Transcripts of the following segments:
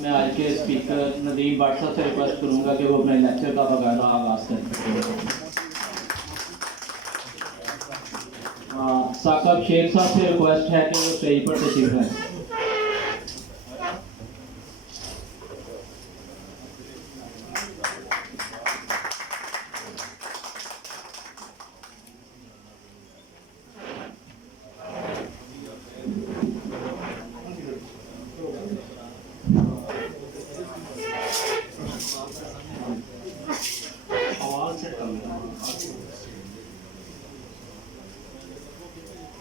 मैं आज के स्पीकर नदीम भट्ट साहब से रिक्वेस्ट करूंगा कि वो अपने लेक्चर का बाकायदा आगाज करें। साकब शेख साहब से रिक्वेस्ट है कि वो स्टेज पर तशरीफ लाएं।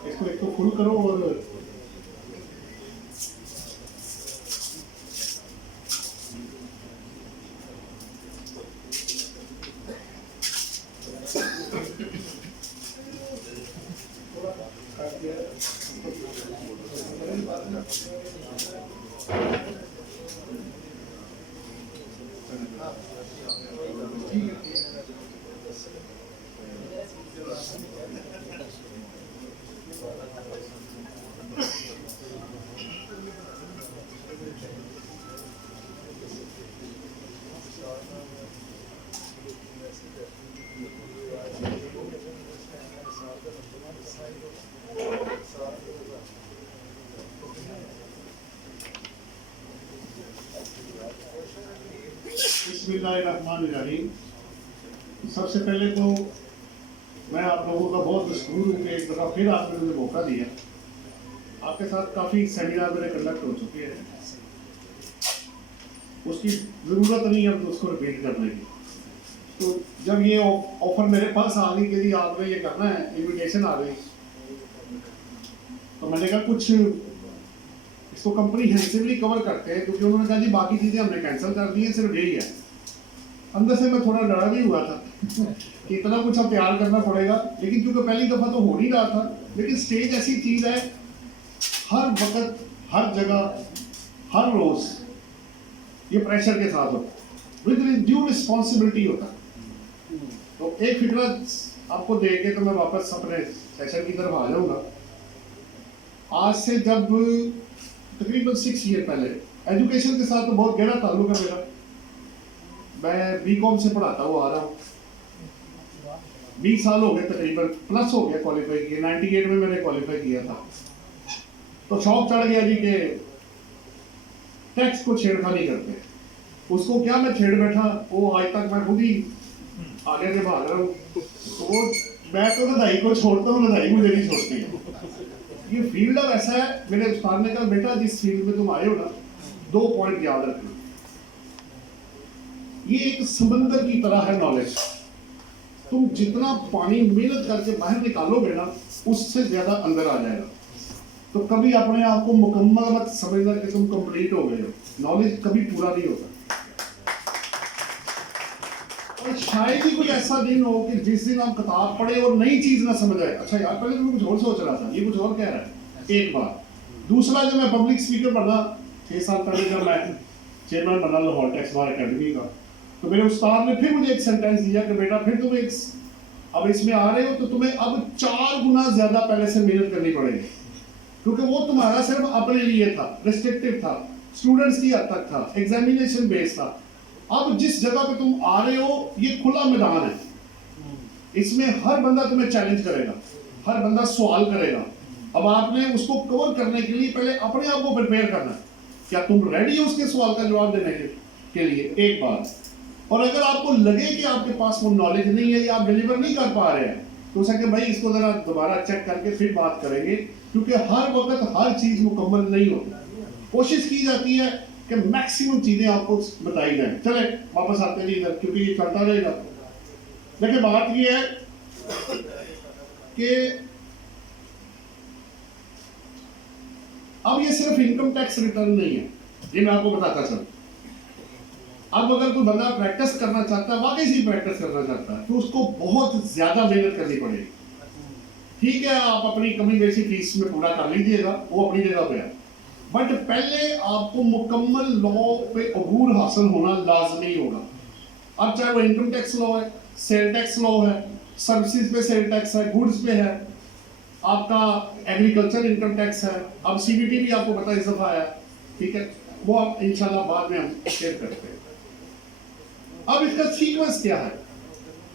इसको एक तो फुल करो और बिस्मिल्लाहिर्रहमानिर्रहीम। सबसे पहले तो मैं आप लोगों का बहुत मशहूर हूँ कि एक दफ़ा फिर आपने मुझे मौका दिया। आपके साथ काफ़ी सेमिनार मेरे कंडक्ट हो चुके हैं, उसकी ज़रूरत नहीं है उसको रिपीट करने की। तो जब ये ऑफर मेरे पास आ गई कि आपने ये करना है, इन्विटेशन आ गई, तो मैंने कहा कुछ इसको कंप्रीहेंसिवली कवर करते हैं, क्योंकि उन्होंने कहा जी बाकी चीज़ें हमने कैंसिल कर दी हैं, सिर्फ यही है। अंदर से मैं थोड़ा डरा भी हुआ था कि इतना कुछ अब तैयार करना पड़ेगा, लेकिन क्योंकि पहली दफ़ा तो हो नहीं रहा था। लेकिन स्टेज ऐसी चीज़ है, हर वक्त हर जगह हर रोज़ ये प्रेशर के साथ होता है, विद ड्यू रिस्पॉन्सिबिलिटी होता है। तो एक फिक्रा आपको दे के तो मैं वापस अपने सेशन की तरफ आ जाऊँगा। आज से जब तकरीबन 6 ईयर पहले, एजुकेशन के साथ तो बहुत गहरा ताल्लुक है मेरा। मैं बीकॉम से पढ़ाता हुआ आ रहा हूँ, 20 साल हो गए तकरीबन, प्लस हो गया क्वालिफाई किया। 98 में मैंने क्वालिफाई किया था। तो शौक चढ़ गया जी के टैक्स को छेड़खानी करते हैं। उसको क्या मैं छेड़ बैठा, वो आज तक मैं खुद ही आगे से भाग रहा हूँ। तो मैं तो लड़ाई को छोड़ता हूँ, लड़ाई मुझे नहीं छोड़ती है। ये फील्ड अब ऐसा है, मेरे उस्ताद ने कहा बेटा जिस फील्ड में तुम आए हो ना, 2 पॉइंट याद रखना। ये एक समंदर की तरह है नॉलेज। तुम जितना पानी मेहनत करके बाहर निकालोगे ना, उससे ज्यादा अंदर आ जाएगा। तो कभी अपने आप को मुकम्मल मत समझना कि तुम कंप्लीट हो गए हो। नॉलेज कभी पूरा नहीं होता। और शायद ही कोई ऐसा दिन हो कि जिस दिन आप किताब पढ़े और नई चीज ना समझ आए। अच्छा यार, पहले तो मैं कुछ और सोच रहा था, ये कुछ और कह रहा है। एक बात। दूसरा, जब मैं पब्लिक स्पीकर बना 6 साल पहले, जब मैं चेयरमैन बना लाहौर टैक्स बार अकेडमी का, तो मेरे उस्ताद ने फिर मुझे एक सेंटेंस दिया कि बेटा फिर तुम अब इसमें आ रहे हो तो तुम्हें अब 4 गुना ज्यादा पहले से मेहनत करनी पड़ेगी, क्योंकि वो तुम्हारा सिर्फ अपने लिए था, रिस्ट्रिक्टिव था, स्टूडेंट्स की हद तक था, एग्जामिनेशन बेस्ड था। अब जिस जगह पे तुम आ रहे हो ये खुला मैदान है, इसमें हर बंदा तुम्हें चैलेंज करेगा, हर बंदा सवाल करेगा। अब आपने उसको कवर करने के लिए पहले अपने आप को प्रिपेयर करना है। क्या तुम रेडी हो उसके सवाल का जवाब देने के लिए? एक बात। और अगर आपको लगे कि आपके पास वो नॉलेज नहीं है या आप डिलीवर नहीं कर पा रहे हैं, तो सके भाई इसको जरा दोबारा चेक करके फिर बात करेंगे, क्योंकि हर वक्त हर चीज मुकम्मल नहीं होती। कोशिश की जाती है कि मैक्सिमम चीजें आपको बताई जाए। चले वापस आते हैं इधर, क्योंकि ये चलता रहेगा। देखिए बात ये है कि अब ये सिर्फ इनकम टैक्स रिटर्न नहीं है, ये मैं आपको बताता चलूं। अब अगर कोई बंदा प्रैक्टिस करना चाहता है, वाकई से प्रैक्टिस करना चाहता है, तो उसको बहुत ज्यादा मेहनत करनी पड़ेगी। ठीक है, आप अपनी कमी बेसी फीस में पूरा कर लीजिएगा, वो अपनी जगह पे है, बट पहले आपको मुकम्मल लॉ पे अबूर हासिल होना लाजमी होगा। अब चाहे वो इनकम टैक्स लॉ है, सेल टैक्स लॉ है, सर्विसेज पे सेल टैक्स है, गुड्स पे है, आपका एग्रीकल्चर इनकम टैक्स है, अब सीबीटी भी आपको पता है इस दफा आया। ठीक है, वो आप इंशाल्लाह बाद में हम शेयर करते हैं। अब इसका सीक्वेंस क्या है?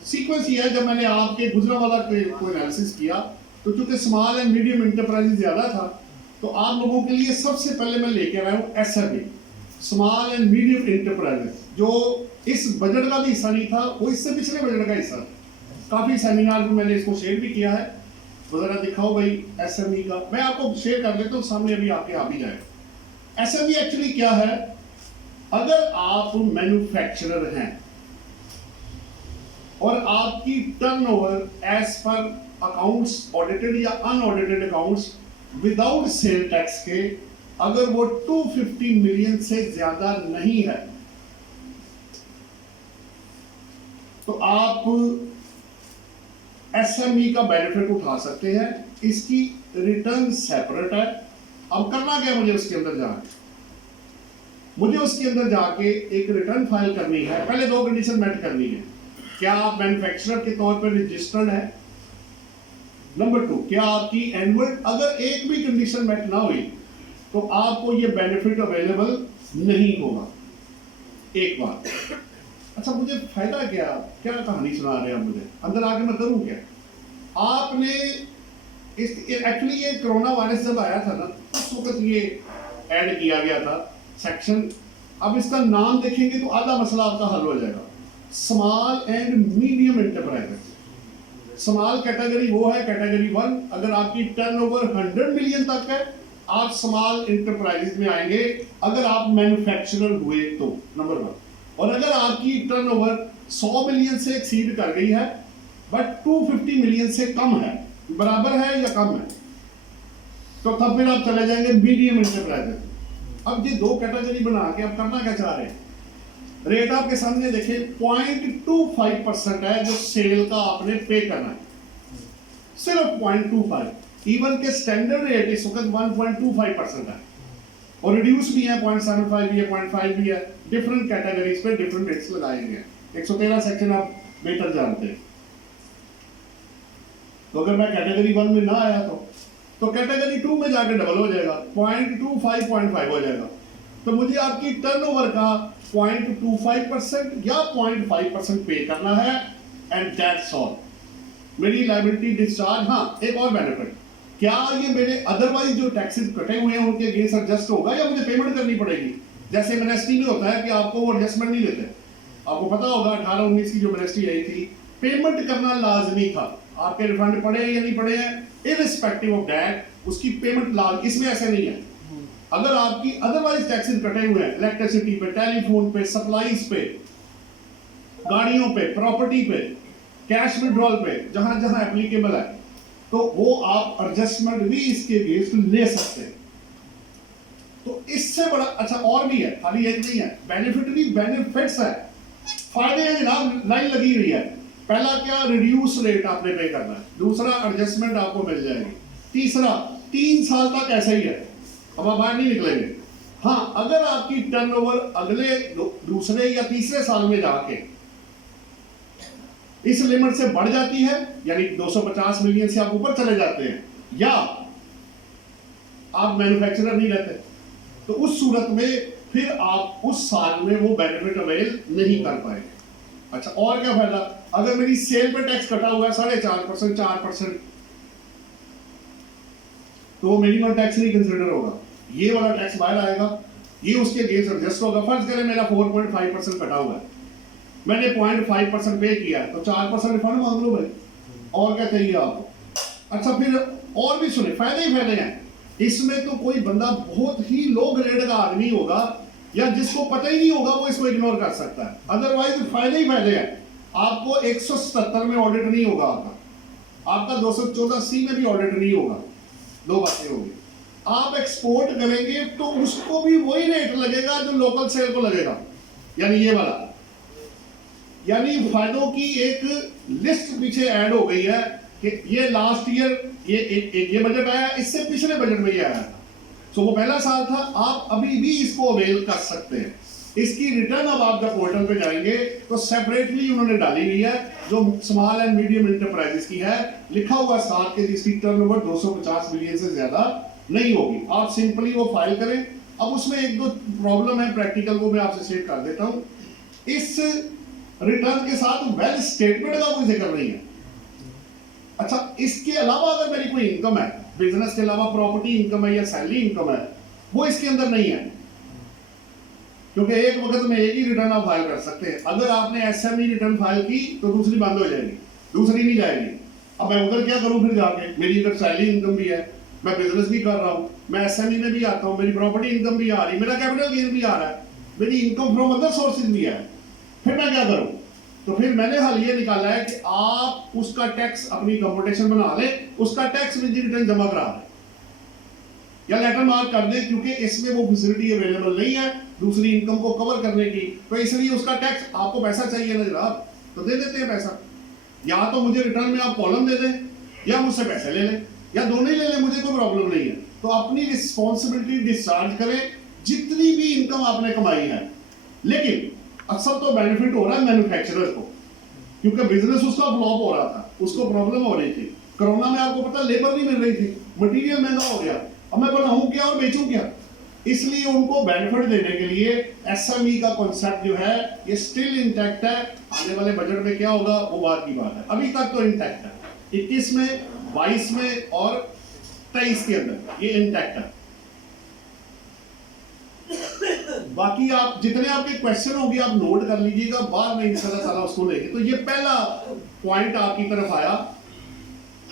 सीक्वेंस ये है, जब मैंने आपके गुजरांवाला को एनालिसिस किया तो चूंकि स्मॉल एंड मीडियम इंटरप्राइजेज ज्यादा था, तो आप लोगों के लिए सबसे पहले मैं लेके आया हूँ SME, small and medium enterprises, जो इस बजट का भी हिस्सा नहीं था, वो इससे पिछले बजट का हिस्सा था। काफी सेमिनार में मैंने इसको शेयर भी किया है, तो जरा दिखाओ भाई एसएमई का। मैं आपको शेयर कर देता हूँ सामने, अभी आपके आ भी जाएगा। एसएमई एक्चुअली क्या है? अगर आप मैन्युफैक्चरर हैं और आपकी टर्नओवर एज पर अकाउंट्स ऑडिटेड या unaudited accounts without sale tax के अगर वो 250 मिलियन से ज्यादा नहीं है, तो आप एसएमई का बेनिफिट उठा सकते हैं। इसकी रिटर्न सेपरेट है। अब करना क्या है मुझे उसके अंदर जाके? मुझे उसके अंदर जाके एक रिटर्न फाइल करनी है। पहले दो कंडीशन मेट करनी है। क्या आप मैन्युफैक्चरर के तौर पर रजिस्टर्ड है? नंबर 2, क्या आपकी एनुअल, अगर एक भी कंडीशन मेट ना हुई तो आपको ये बेनिफिट अवेलेबल नहीं होगा। एक बात। अच्छा, मुझे फायदा क्या? क्या कहानी सुना रहे हैं आप मुझे? अंदर आके मैं करूं क्या? आपने एक्चुअली ये कोरोना वायरस जब आया था ना, उस वक्त ये ऐड किया गया था सेक्शन। अब इसका नाम देखेंगे तो आधा मसला आपका हल हो जाएगा। Small and medium enterprises. Small category वो है, कैटेगरी 1, अगर आपकी टर्नओवर 100 मिलियन तक है आप स्मॉल एंटरप्राइजेस में आएंगे, अगर आप मैन्युफैक्चरर हुए तो, नंबर 1। और अगर आपकी टर्नओवर 100 मिलियन से एक्सीड कर गई है बट 250 मिलियन से कम है, बराबर है या कम है, तो तब फिर आप चले जाएंगे मीडियम एंटरप्राइजेस। अब ये दो कैटेगरी बना के आप करना क्या चाह रहे हैं? रेट आपके सामने देखिए, 0.25% है जो सेल का आपने पे करना है, सिर्फ 0.25। इवन के स्टैंडर्ड रेट इस वक्त 1.25% है, और रिड्यूस भी है, 0.75 भी है, 0.5 भी है। डिफरेंट कैटेगरीज पे डिफरेंट रेट्स लगाए गए हैं। 113 सेक्शन आप बेहतर जानते हैं। तो अगर मैं कैटेगरी 1 में ना आया तो कैटेगरी 2 में जाके डबल हो जाएगा, 0.25 0.5 हो जाएगा। तो मुझे आपकी टर्नओवर का 0.25% या 0.5% पे करना है, एंड दैट्स ऑल। मेरी लायबिलिटी डिस्चार्ज। हाँ, एक और बेनिफिट, क्या ये मेरे अदरवाइज जो टैक्सेस कटे हुए हैं उनके अगेंस्ट एडजस्ट होगा या मुझे पेमेंट करनी पड़ेगी? जैसे मिनिस्ट्री में होता है कि आपको वो एडजस्टमेंट नहीं देते। आपको पता होगा 18-19 की जो मिनिस्ट्री आई थी, पेमेंट करना लाजमी था। आपके रिफंड पड़े या नहीं पड़े हैं, इररिस्पेक्टिव ऑफ दैट, उसकी पेमेंट लाजमी। इसमें ऐसे नहीं है। अगर आपकी अदरवाइज टैक्सेस कटे हुए हैं, इलेक्ट्रिसिटी पे, टेलीफोन पे, सप्लाईज पे, गाड़ियों पे, प्रॉपर्टी पे, कैश विड्रॉल पे, जहां जहां एप्लीकेबल है, तो वो आप एडजस्टमेंट भी इसके अगेंस्ट ले सकते हैं। तो इससे बड़ा अच्छा और भी है, खाली एक नहीं है, बेनिफिट भी बेनिफिट्स है, फायदे हैं जनाब, लाइन लगी हुई है। पहला क्या, रिड्यूस रेट आपने पे करना है। दूसरा, एडजस्टमेंट आपको मिल जाएगी। तीसरा, 3 साल तक ऐसा ही है, अब आप बाहर नहीं निकलेंगे। हाँ, अगर आपकी टर्नओवर अगले दूसरे या तीसरे साल में जाके इस लिमिट से बढ़ जाती है, यानी 250 मिलियन से आप ऊपर चले जाते हैं, या आप मैन्युफैक्चरर नहीं रहते, तो उस सूरत में फिर आप उस साल में वो बेनिफिट अवेल नहीं कर पाएंगे। अच्छा, और क्या फायदा? अगर मेरी सेल पे टैक्स कटा हुआ है 4.5%, 4%, तो वो मिनिमम टैक्स नहीं कंसिडर होगा, ये वाला टैक्स बाहर आएगा, ये उसके अगेंस्ट एडजस्ट होगा। फर्ज करें मेरा 4.5% कटा हुआ है, मैंने 0.5% पे किया है, तो 4% रिफंड मांग लो भाई, और क्या चाहिए आपको? अच्छा, फिर और भी सुने, फायदे ही फायदे हैं इसमें। तो कोई बंदा बहुत ही लो ग्रेड का आदमी होगा या जिसको पता ही नहीं होगा, वो इसको इग्नोर कर सकता है। अदरवाइज फायदे ही फायदे हैं। आपको 177 में ऑडिट नहीं होगा, आपका 214C में भी ऑडिट नहीं होगा। दो बातें होगी। आप एक्सपोर्ट करेंगे तो उसको भी वही रेट लगेगा जो लोकल सेल को लगेगा, यानी ये वाला। यानी फायदों की एक लिस्ट पीछे ऐड हो गई है कि ये लास्ट ईयर ये बजट आया, इससे पिछले बजट में ये आया था, तो वो पहला साल था। आप अभी भी इसको अवेल कर सकते हैं। इसकी रिटर्न अब आप जब पोर्टल पे जाएंगे तो सेपरेटली उन्होंने डाली हुई है, जो स्मॉल एंड मीडियम एंटरप्राइजेस की है, लिखा हुआ साथ के जिसकी टर्नओवर 250 मिलियन से ज्यादा नहीं होगी। आप सिंपली वो फाइल करें, अब उसमें एक दो प्रॉब्लम है प्रैक्टिकल, वो मैं आपसे शेयर कर देता हूँ। इस रिटर्न के साथ वेल्थ स्टेटमेंट का कोई जिक्र नहीं है। अच्छा, इसके अलावा अगर मेरी कोई इनकम है, बिजनेस के अलावा प्रॉपर्टी इनकम है या सैलरी इनकम है, वो इसके अंदर नहीं है, क्योंकि एक वक्त में एक ही रिटर्न आप फाइल कर सकते हैं। अगर आपने एसएमई रिटर्न फाइल की तो दूसरी बंद हो जाएगी, दूसरी नहीं जाएगी। अब मैं उधर क्या करूं फिर जाके? मेरी अगर सैलरी इनकम भी है, मैं बिजनेस भी कर रहा हूं, मैं एसएमई में भी आता हूं, मेरी प्रॉपर्टी इनकम भी आ रही, मेरा कैपिटल गेन भी आ रहा है, मेरी इनकम फ्रॉम अदर सोर्सेज भी है, फिर मैं क्या करूं? तो फिर मैंने हल ये निकाला है कि आप उसका टैक्स अपनी कंप्यूटेशन बना ले, उसका टैक्स विद रिटर्न जमा करा दें या लेटर मार्क कर दें, क्योंकि इसमें वो फैसिलिटी अवेलेबल नहीं है दूसरी इनकम को कवर करने की, तो इसलिए उसका टैक्स, आपको पैसा चाहिए ना जनाब, तो दे देते हैं पैसा। या तो मुझे रिटर्न में आप कॉलम दे दें या मुझसे पैसे ले लें, या दोनों ही ले लें, मुझे कोई प्रॉब्लम नहीं है। तो अपनी रिस्पॉन्सिबिलिटी डिस्चार्ज करें जितनी भी इनकम आपने कमाई है। लेकिन अक्सर तो बेनिफिट हो रहा है मैन्युफैक्चरर को, क्योंकि बिजनेस उसका फ्लॉप हो रहा था, उसको प्रॉब्लम हो रही थी, कोरोना में आपको पता लेबर नहीं मिल रही थी, मटेरियल महंगा हो गया, अब मैं बनाऊं क्या और बेचूं क्या? इसलिए उनको बेनिफिट देने के लिए एसएमई का कॉन्सेप्ट जो है ये स्टिल इंटैक्ट है। आने वाले बजट में क्या होगा वो बात की बात है, अभी तक तो इंटैक्ट है। 21 में, 22 में और 23 के अंदर ये इंटैक्ट है। बाकी आप जितने आपके क्वेश्चन होंगे आप नोट कर लीजिएगा, बाद में इंशाल्लाह ताला उसको लेंगे। तो ये पहला पॉइंट आपकी तरफ आया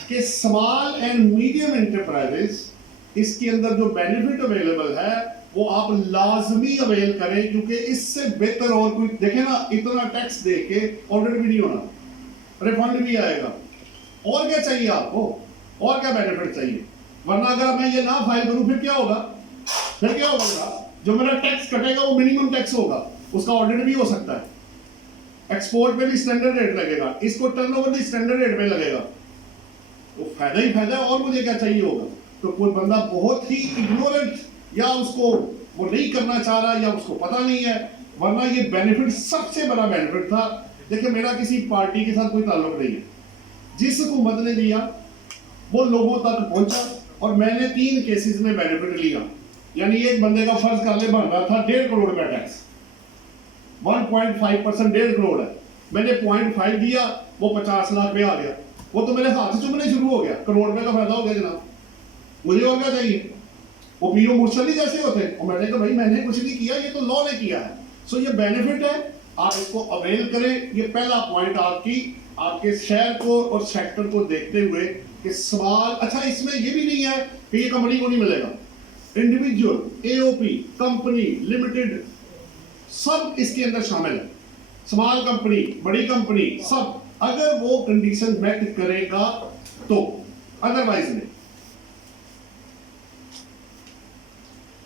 कि स्मॉल एंड मीडियम एंटरप्राइजेस, इसके अंदर जो बेनिफिट अवेलेबल है वो आप लाजमी अवेल करें, क्योंकि इससे बेहतर और कोई, देखें ना, इतना टैक्स दे के ऑडिट भी नहीं होना, रिफंड भी आएगा, और क्या चाहिए आपको, और क्या बेनिफिट चाहिए? वरना अगर मैं ये ना फाइल करूं फिर क्या होगा? फिर क्या होगा? जो मेरा टैक्स कटेगा वो मिनिमम टैक्स होगा, उसका ऑडिट भी हो सकता है, एक्सपोर्ट पे भी स्टैंडर्ड रेट लगेगा, इसको टर्नओवर भी स्टैंडर्ड रेट पे लगेगा, तो फायदा ही फायदा, और मुझे क्या चाहिए होगा? तो कोई बंदा बहुत ही इग्नोरेंट, या उसको वो नहीं करना चाह रहा, या उसको पता नहीं है, वरना ये बेनिफिट सबसे बड़ा बेनिफिट था। देखिए, मेरा किसी पार्टी के साथ कोई ताल्लुक नहीं है, जिस हुकूमत ने दिया वो लोगों तक पहुंचा, और मैंने 3 केसेस में बेनिफिट लिया। यानी एक बंदे का फर्ज कर ले बन रहा था 1.5 करोड़ का टैक्स, 1.5% 1.5 करोड़ है, मैंने 0.5 दिया, वो 50 लाख पे आ गया, वो तो मेरे हाथ से चुभने शुरू हो गया, करोड़ रुपए का फायदा हो गया जनाब, मुझे और क्या चाहिए? वो पीओ मुर्शदी जैसे होते हैं, और मैंने कहा भाई मैंने कुछ नहीं किया, ये तो लॉ ने किया है। सो ये बेनिफिट है, आप इसको अवेल करें। ये पहला पॉइंट आपके शहर को और सेक्टर को देखते हुए कि सवाल, अच्छा इसमें ये भी नहीं है कि ये कंपनी को नहीं मिलेगा, इंडिविजुअल, एओपी, कंपनी, लिमिटेड, सब इसके अंदर शामिल है, स्मॉल कंपनी, बड़ी कंपनी, सब, अगर वो कंडीशन मेट करेगा तो, अदरवाइज नहीं।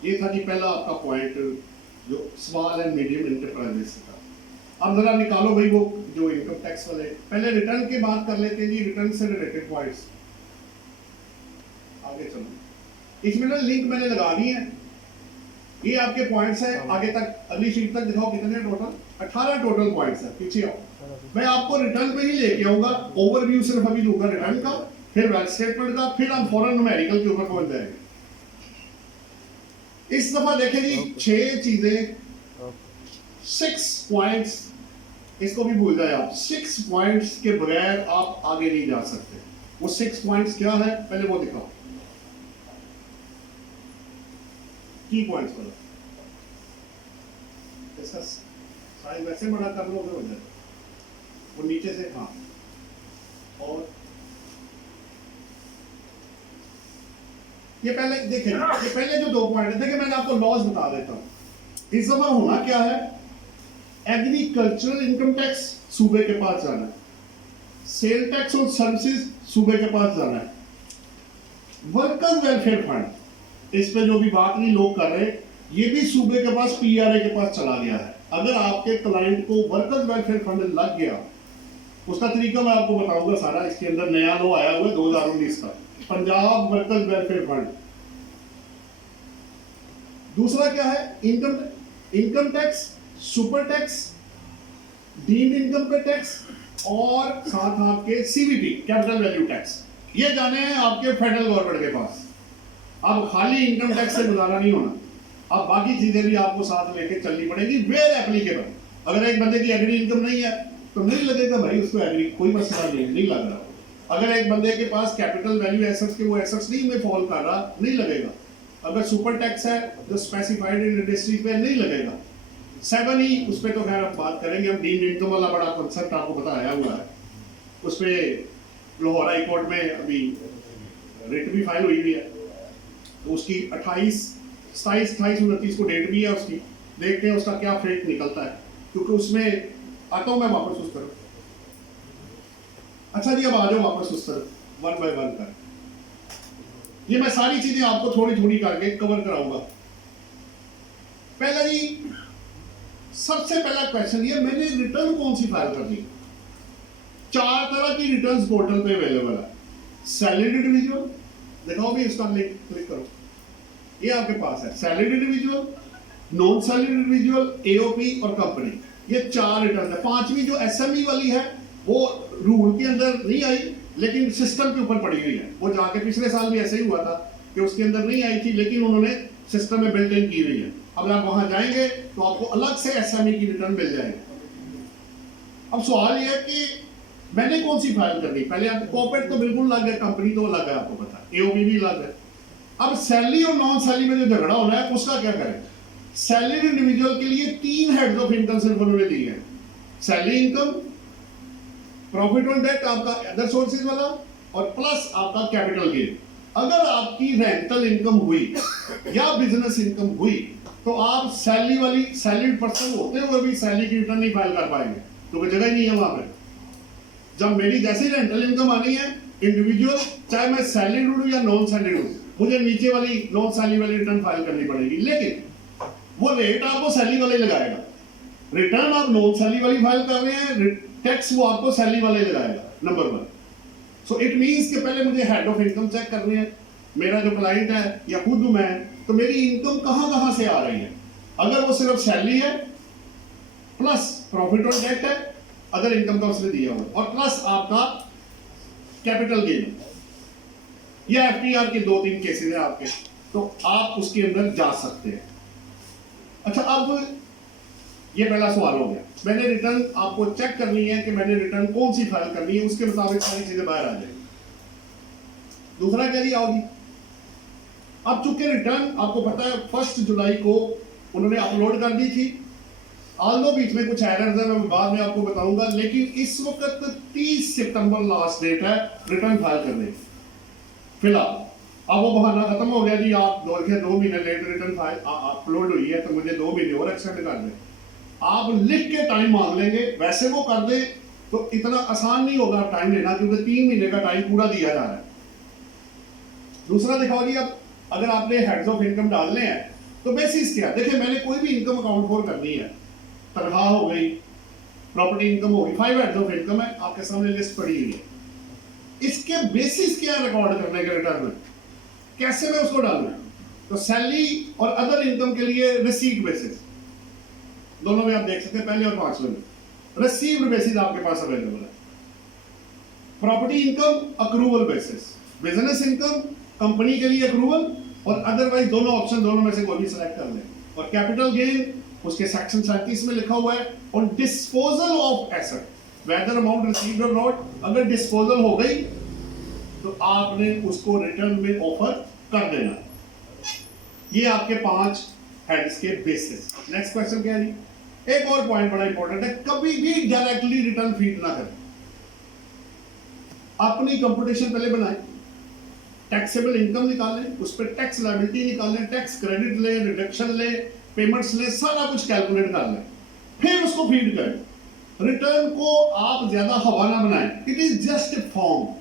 ये था कि पहला आपका पॉइंट जो स्मॉल एंड मीडियम एंटरप्राइजेस था। अब जरा निकालो भाई वो जो इनकम टैक्स वाले, पहले रिटर्न की बात कर लेते हैं जी, रिटर्न से रिलेटेड पॉइंट्स। आगे चलो, इसमें ना लिंक मैंने लगा दी है, ये आपके पॉइंट्स है, आगे तक अगली शीट तक दिखाओ कितने टोटल, 18 टोटल पॉइंट्स है। पीछे आओ, मैं आपको रिटर्न पे ही लेके आऊंगा, ओवरव्यू सिर्फ अभी दूंगा रिटर्न का, फिर वेल्थ स्टेटमेंट का, फिर हम फौरन न्यूमेरिकल के ऊपर पहुंच जाएंगे। इस दफा देखें जी 6 चीजें, 6 पॉइंट्स, इसको भी भूल जाए आप, 6 पॉइंट्स के बगैर आप आगे नहीं जा सकते। वो 6 पॉइंट्स क्या है पहले वो दिखाओ, की पॉइंट्स बोलो, इसका साइज वैसे बड़ा कर लो हो जाए, वो नीचे से, हाँ, और ये पहले देखें, ये पहले जो 2 पॉइंट है, देखिए मैंने आपको लॉज बता देता हूं। इस दफा होना क्या है, एग्रीकल्चरल इनकम टैक्स सूबे के पास जाना है, सेल टैक्स और सर्विसेज सूबे के पास जाना है, वर्कर्स वेलफेयर फंड, इस पे जो भी बात नहीं लोग कर रहे, ये भी सूबे के पास, पीआरए के पास चला गया है। अगर आपके क्लाइंट को वर्कर्स वेलफेयर फंड लग गया, उसका तरीका मैं आपको बताऊंगा सारा, इसके अंदर नया लो आया हुआ है 2019 का, पंजाब वर्कर्स वेलफेयर फंड। दूसरा क्या है, income tax, super tax, deemed income का टैक्स, और साथ आपके सीवीटी, कैपिटल वैल्यू टैक्स, ये जाने हैं आपके फेडरल गवर्नमेंट के पास। अब खाली इनकम टैक्स से गुजारा नहीं होना, अब बाकी चीजें भी आपको साथ लेके चलनी पड़ेगी वेयर एप्लीकेबल। अगर एक बंदे की एग्री इनकम नहीं है तो नहीं लगेगा भाई उसको एग्री, कोई मसला नहीं लग रहा। अगर एक बंदे के पास कैपिटल वैल्यू एसेट्स के वो एसेट्स नहीं में फॉल कर रहा, नहीं लगेगा। अगर सुपर टैक्स है जो स्पेसिफाइड इन इंडस्ट्री पे, नहीं लगेगा। 7E उस पर तो खैर आप बात करेंगे, हम डीम्ड इनकम वाला बड़ा कॉन्सेप्ट आपको बताया हुआ है। उस पर लाहौर हाई कोर्ट में अभी रिट भी फाइल हुई है, तो उसकी 28, 27, 28, 29 को डेट भी है उसकी। देखते हैं उसका क्या फेट निकलता है, क्योंकि उसमें आता हूं मैं वापस उस तरफ। अच्छा जी, अब आ जाओ वापस उस तरफ वन बाय वन कर। ये मैं सारी चीजें आपको थोड़ी थोड़ी करके कवर कराऊंगा। पहला जी, सबसे पहला क्वेश्चन ये, मैंने रिटर्न कौन सी फाइल करनी है? 4 तरह की रिटर्न्स पोर्टल पे अवेलेबल है। सैलरीड इंडिविजुअल, दिखाओ भी इसका लिंक क्लिक करो, ये आपके पास है। Salaried individual, non salaried individual, AOP और कंपनी, ये 4 रिटर्न है। 5वीं जो एसएमई वाली है वो रूल के अंदर नहीं आई, लेकिन सिस्टम के ऊपर पड़ी हुई है। वो जाके पिछले साल भी ऐसे ही हुआ था कि उसके अंदर नहीं आई थी, लेकिन उन्होंने सिस्टम में बिल्ट इन की हुई है। अब आप वहां जाएंगे तो आपको अलग से एसएमई की रिटर्न मिल जाएगी। अब सवाल यह है कि मैंने कौन सी फाइल करनी? पहले आपको कॉर्पोरेट तो बिल्कुल अलग है, कंपनी तो अलग है, आपको पता है, एओपी भी अलग है। अब सैलरी और नॉन सैलरी में जो झगड़ा होना है उसका क्या करें? सैलरी इंडिविजुअल के लिए 3 हेड्स ऑफ इनकम सिर्फ उन्होंने दी है। Salary income, profit on debt आपका अदर सोर्सेज वाला, और प्लस आपका कैपिटल गेन। अगर आपकी रेंटल इनकम हुई या बिजनेस इनकम हुई तो आप सैलरी वाली, सैलरीड पर्सन होते हुए भी सैलरी की रिटर्न नहीं फाइल कर पाएंगे, क्योंकि जगह ही नहीं है वहां पे। जब मेरी जैसी रेंटल इनकम आनी है इंडिविजुअल, चाहे मैं सैलरीड हूं या नॉन सैलरीड हूं, मुझे नीचे वाली नॉन सैलरी वाली रिटर्न फाइल करनी पड़ेगी। लेकिन वो रेट आपको सैलरी वाले लगाएगा, रिटर्न आप नॉन सैलरी वाली फाइल कर रहे हैं, टैक्स वो आपको सैलरी वाले लगाएगा, नंबर 1। सो इट मींस कि पहले मुझे हेड ऑफ इनकम चेक करनी है, मेरा जो क्लाइंट है या खुद मैं, तो मेरी इनकम कहां से आ रही है। अगर वो सिर्फ सैलरी है प्लस प्रॉफिट ऑन डेट है, अदर इनकम का उसने दिया हुआ, और प्लस आपका कैपिटल गेन, या एफटीआर के 2-3 केसेस है आपके, तो आप उसके अंदर जा सकते हैं। अच्छा, अब ये पहला सवाल हो गया। मैंने रिटर्न आपको चेक करनी है कि मैंने रिटर्न कौन सी फाइल करनी है, उसके मुताबिक सारी चीजें बाहर आ जाएगी। दूसरा क्या दिया होगी? अब चूंकि रिटर्न आपको पता है 1 जुलाई को उन्होंने अपलोड कर दी थी, आल्दो बीच में कुछ एरर्स है, मैं बाद में आपको बताऊंगा, लेकिन इस वक्त 30 सितंबर लास्ट डेट है रिटर्न फाइल करने की। फिलहाल अब वो बहाना खत्म हो गया जी, आप 2 महीने लेट रिटर्न फाइल अपलोड हुई है तो मुझे 2 महीने और एक्सटेंड कर दें। आप लिख के टाइम मांग लेंगे, वैसे वो कर दे तो इतना आसान नहीं होगा टाइम लेना, क्योंकि 3 महीने का टाइम पूरा दिया जा रहा है। दूसरा दिखाओ जी, अब अगर आपने हेड्स ऑफ इनकम डालने हैं तो बेसिस क्या? देखिए, मैंने कोई भी इनकम अकाउंट फॉर करनी है, तनख्वाह हो गई, प्रॉपर्टी इनकम हो गई, 5 हेड्स ऑफ इनकम है, आपके सामने लिस्ट पड़ी हुई है। इसके बेसिस क्या रिकॉर्ड करने के रिटर्न में, कैसे मैं उसको डालूं? तो सैलरी और अदर इनकम के लिए रिसीट बेसिस, दोनों में आप देख सकते हैं, पहले और 5वें में रिसीव्ड बेसिस आपके पास अवेलेबल है। Property income accrual basis, business income company के लिए अक्रूवल, और अदरवाइज दोनों ऑप्शन, दोनों में से कोई भी सिलेक्ट कर लें। और कैपिटल गेन उसके सेक्शन 37 में लिखा हुआ है, और disposal of asset whether amount received और नॉट, अगर डिस्पोजल हो गई तो आपने उसको रिटर्न में ऑफर कर देना। ये आपके 5 हेड्स के बेसिस। नेक्स्ट क्वेश्चन क्या है जी? एक और पॉइंट बड़ा इंपॉर्टेंट है, कभी भी डायरेक्टली रिटर्न फीड ना करें। अपनी कंप्यूटेशन पहले बनाएं, टैक्सेबल इनकम निकालें, उस पर टैक्स लायबिलिटी निकालें, टैक्स क्रेडिट लें, रिडक्शन लें, पेमेंट्स लें, सारा कुछ कैलकुलेट कर लें, फिर उसको फीड करें। रिटर्न को आप ज्यादा हवा ना बनाएं, it is just a form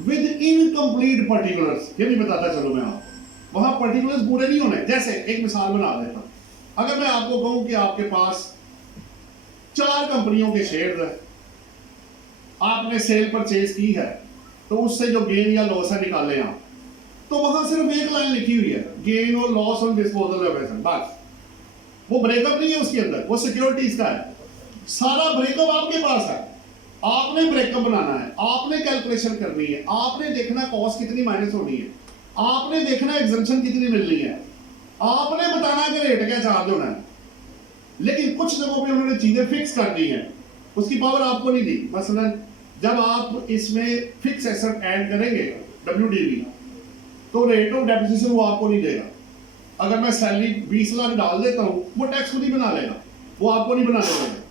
with incomplete particulars. ये भी बताता चलो मैं आपको, वहां पर्टिकुलर्स पूरे नहीं होने। जैसे एक मिसाल बना देता हूं, अगर मैं आपको कहूं कि आपके पास 4 कंपनियों के शेयर है, आपने सेल परचेज की है, तो उससे जो गेन या लॉस है निकाले आप, तो वहां सिर्फ एक लाइन लिखी हुई है, गेन और loss on disposal of asset, बस। वो ब्रेकअप नहीं है उसके अंदर, वो सिक्योरिटीज का है। सारा ब्रेकअप आपके पास है, आपने ब्रेकअप बनाना है, आपने कैलकुलेशन करनी है, आपने देखना कॉस्ट कितनी माइनस होनी है। आपने देखना एग्जम्पशन कितनी मिल रही है, आपने बताना कि रेट क्या चार्ज होना है। लेकिन कुछ जगहों पे उन्होंने चीजें फिक्स कर दी हैं, उसकी पावर आपको नहीं दी। मसलन जब आप इसमें फिक्स एसेट ऐड करेंगे WDV, तो रेट ऑफ डेप्रिसिएशन वो आपको नहीं देगा। अगर मैं सैलरी 20 लाख डाल देता हूं, वो टैक्स खुद ही बना लेगा, वो आपको नहीं बनाने देगा।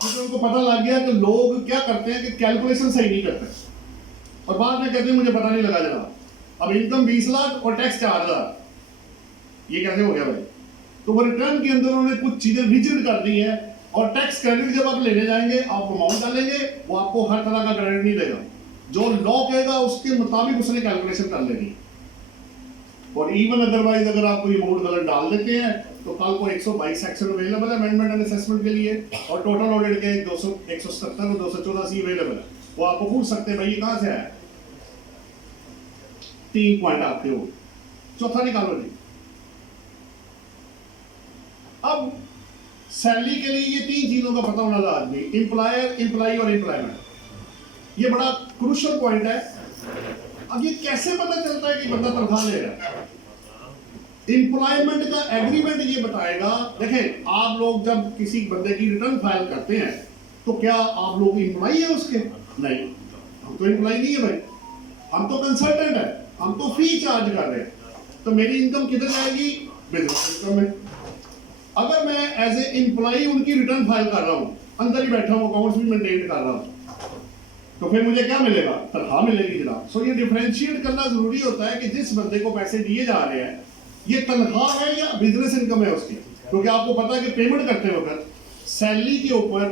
क्योंकि उनको पता लग गया कि लोग क्या करते हैं कि कैलकुलेशन सही नहीं करते और बाद में कहते हैं मुझे पता नहीं लगा जनाब, अब इनकम 20 लाख और टैक्स 4,000, ये कैसे हो गया भाई? तो वो रिटर्न के अंदर उन्होंने कुछ चीजें रिजिड कर दी है, और टैक्स क्रेडिट जब आप लेने जाएंगे, आप अमाउंट डालेंगे, वो आपको हर तरह का क्रेडिट नहीं देगा। जो लॉ कहेगा उसके मुताबिक उसने कैलकुलेशन कर लेनी। और इवन अदरवाइज अगर आप कोई अमाउंट गलत डाल देते हैं तो कल को 122 सेक्शन अवेलेबल है अमेंडमेंट एंड असेसमेंट के लिए, और टोटल ऑडिट के 170 और 284 अवेलेबल है। वो आपको पूछ सकते हैं भाई ये कहां से आया, 3 पॉइंट आपके हो, चौथा निकालो जी। अब सैलरी के लिए ये 3 चीजों का पता होना लाजमी, एम्प्लॉयर, एम्प्लॉई और एम्प्लॉयमेंट। ये बड़ा क्रूशियल पॉइंट है। अब ये कैसे पता चलता है कि बंदा तनख्वाह ले रहा है? एम्प्लॉयमेंट का एग्रीमेंट ये बताएगा। देखें, आप लोग जब किसी बंदे की रिटर्न फाइल करते हैं तो क्या आप लोग एम्प्लॉई है उसके? नहीं, हम तो एम्प्लॉई नहीं है भाई, हम तो कंसल्टेंट है, हम तो फी चार्ज कर रहे हैं। तो मेरी इनकम किधर जाएगी? बिजनेस इनकम में। अगर मैं एज ए एम्प्लॉई उनकी रिटर्न फाइल कर रहा हूं, अंदर ही बैठा हूं, अकाउंट्स भी मेंटेन कर रहा हूं, तो फिर मुझे क्या मिलेगा? तनख्वाह मिलेगी जनाब। सो ये डिफरेंशिएट करना जरूरी होता है कि जिस बंदे को पैसे दिए जा रहे हैं ये तनख्वाह है या बिजनेस इनकम है उसकी। क्योंकि आपको पता है कि पेमेंट करते वक्त सैलरी के ऊपर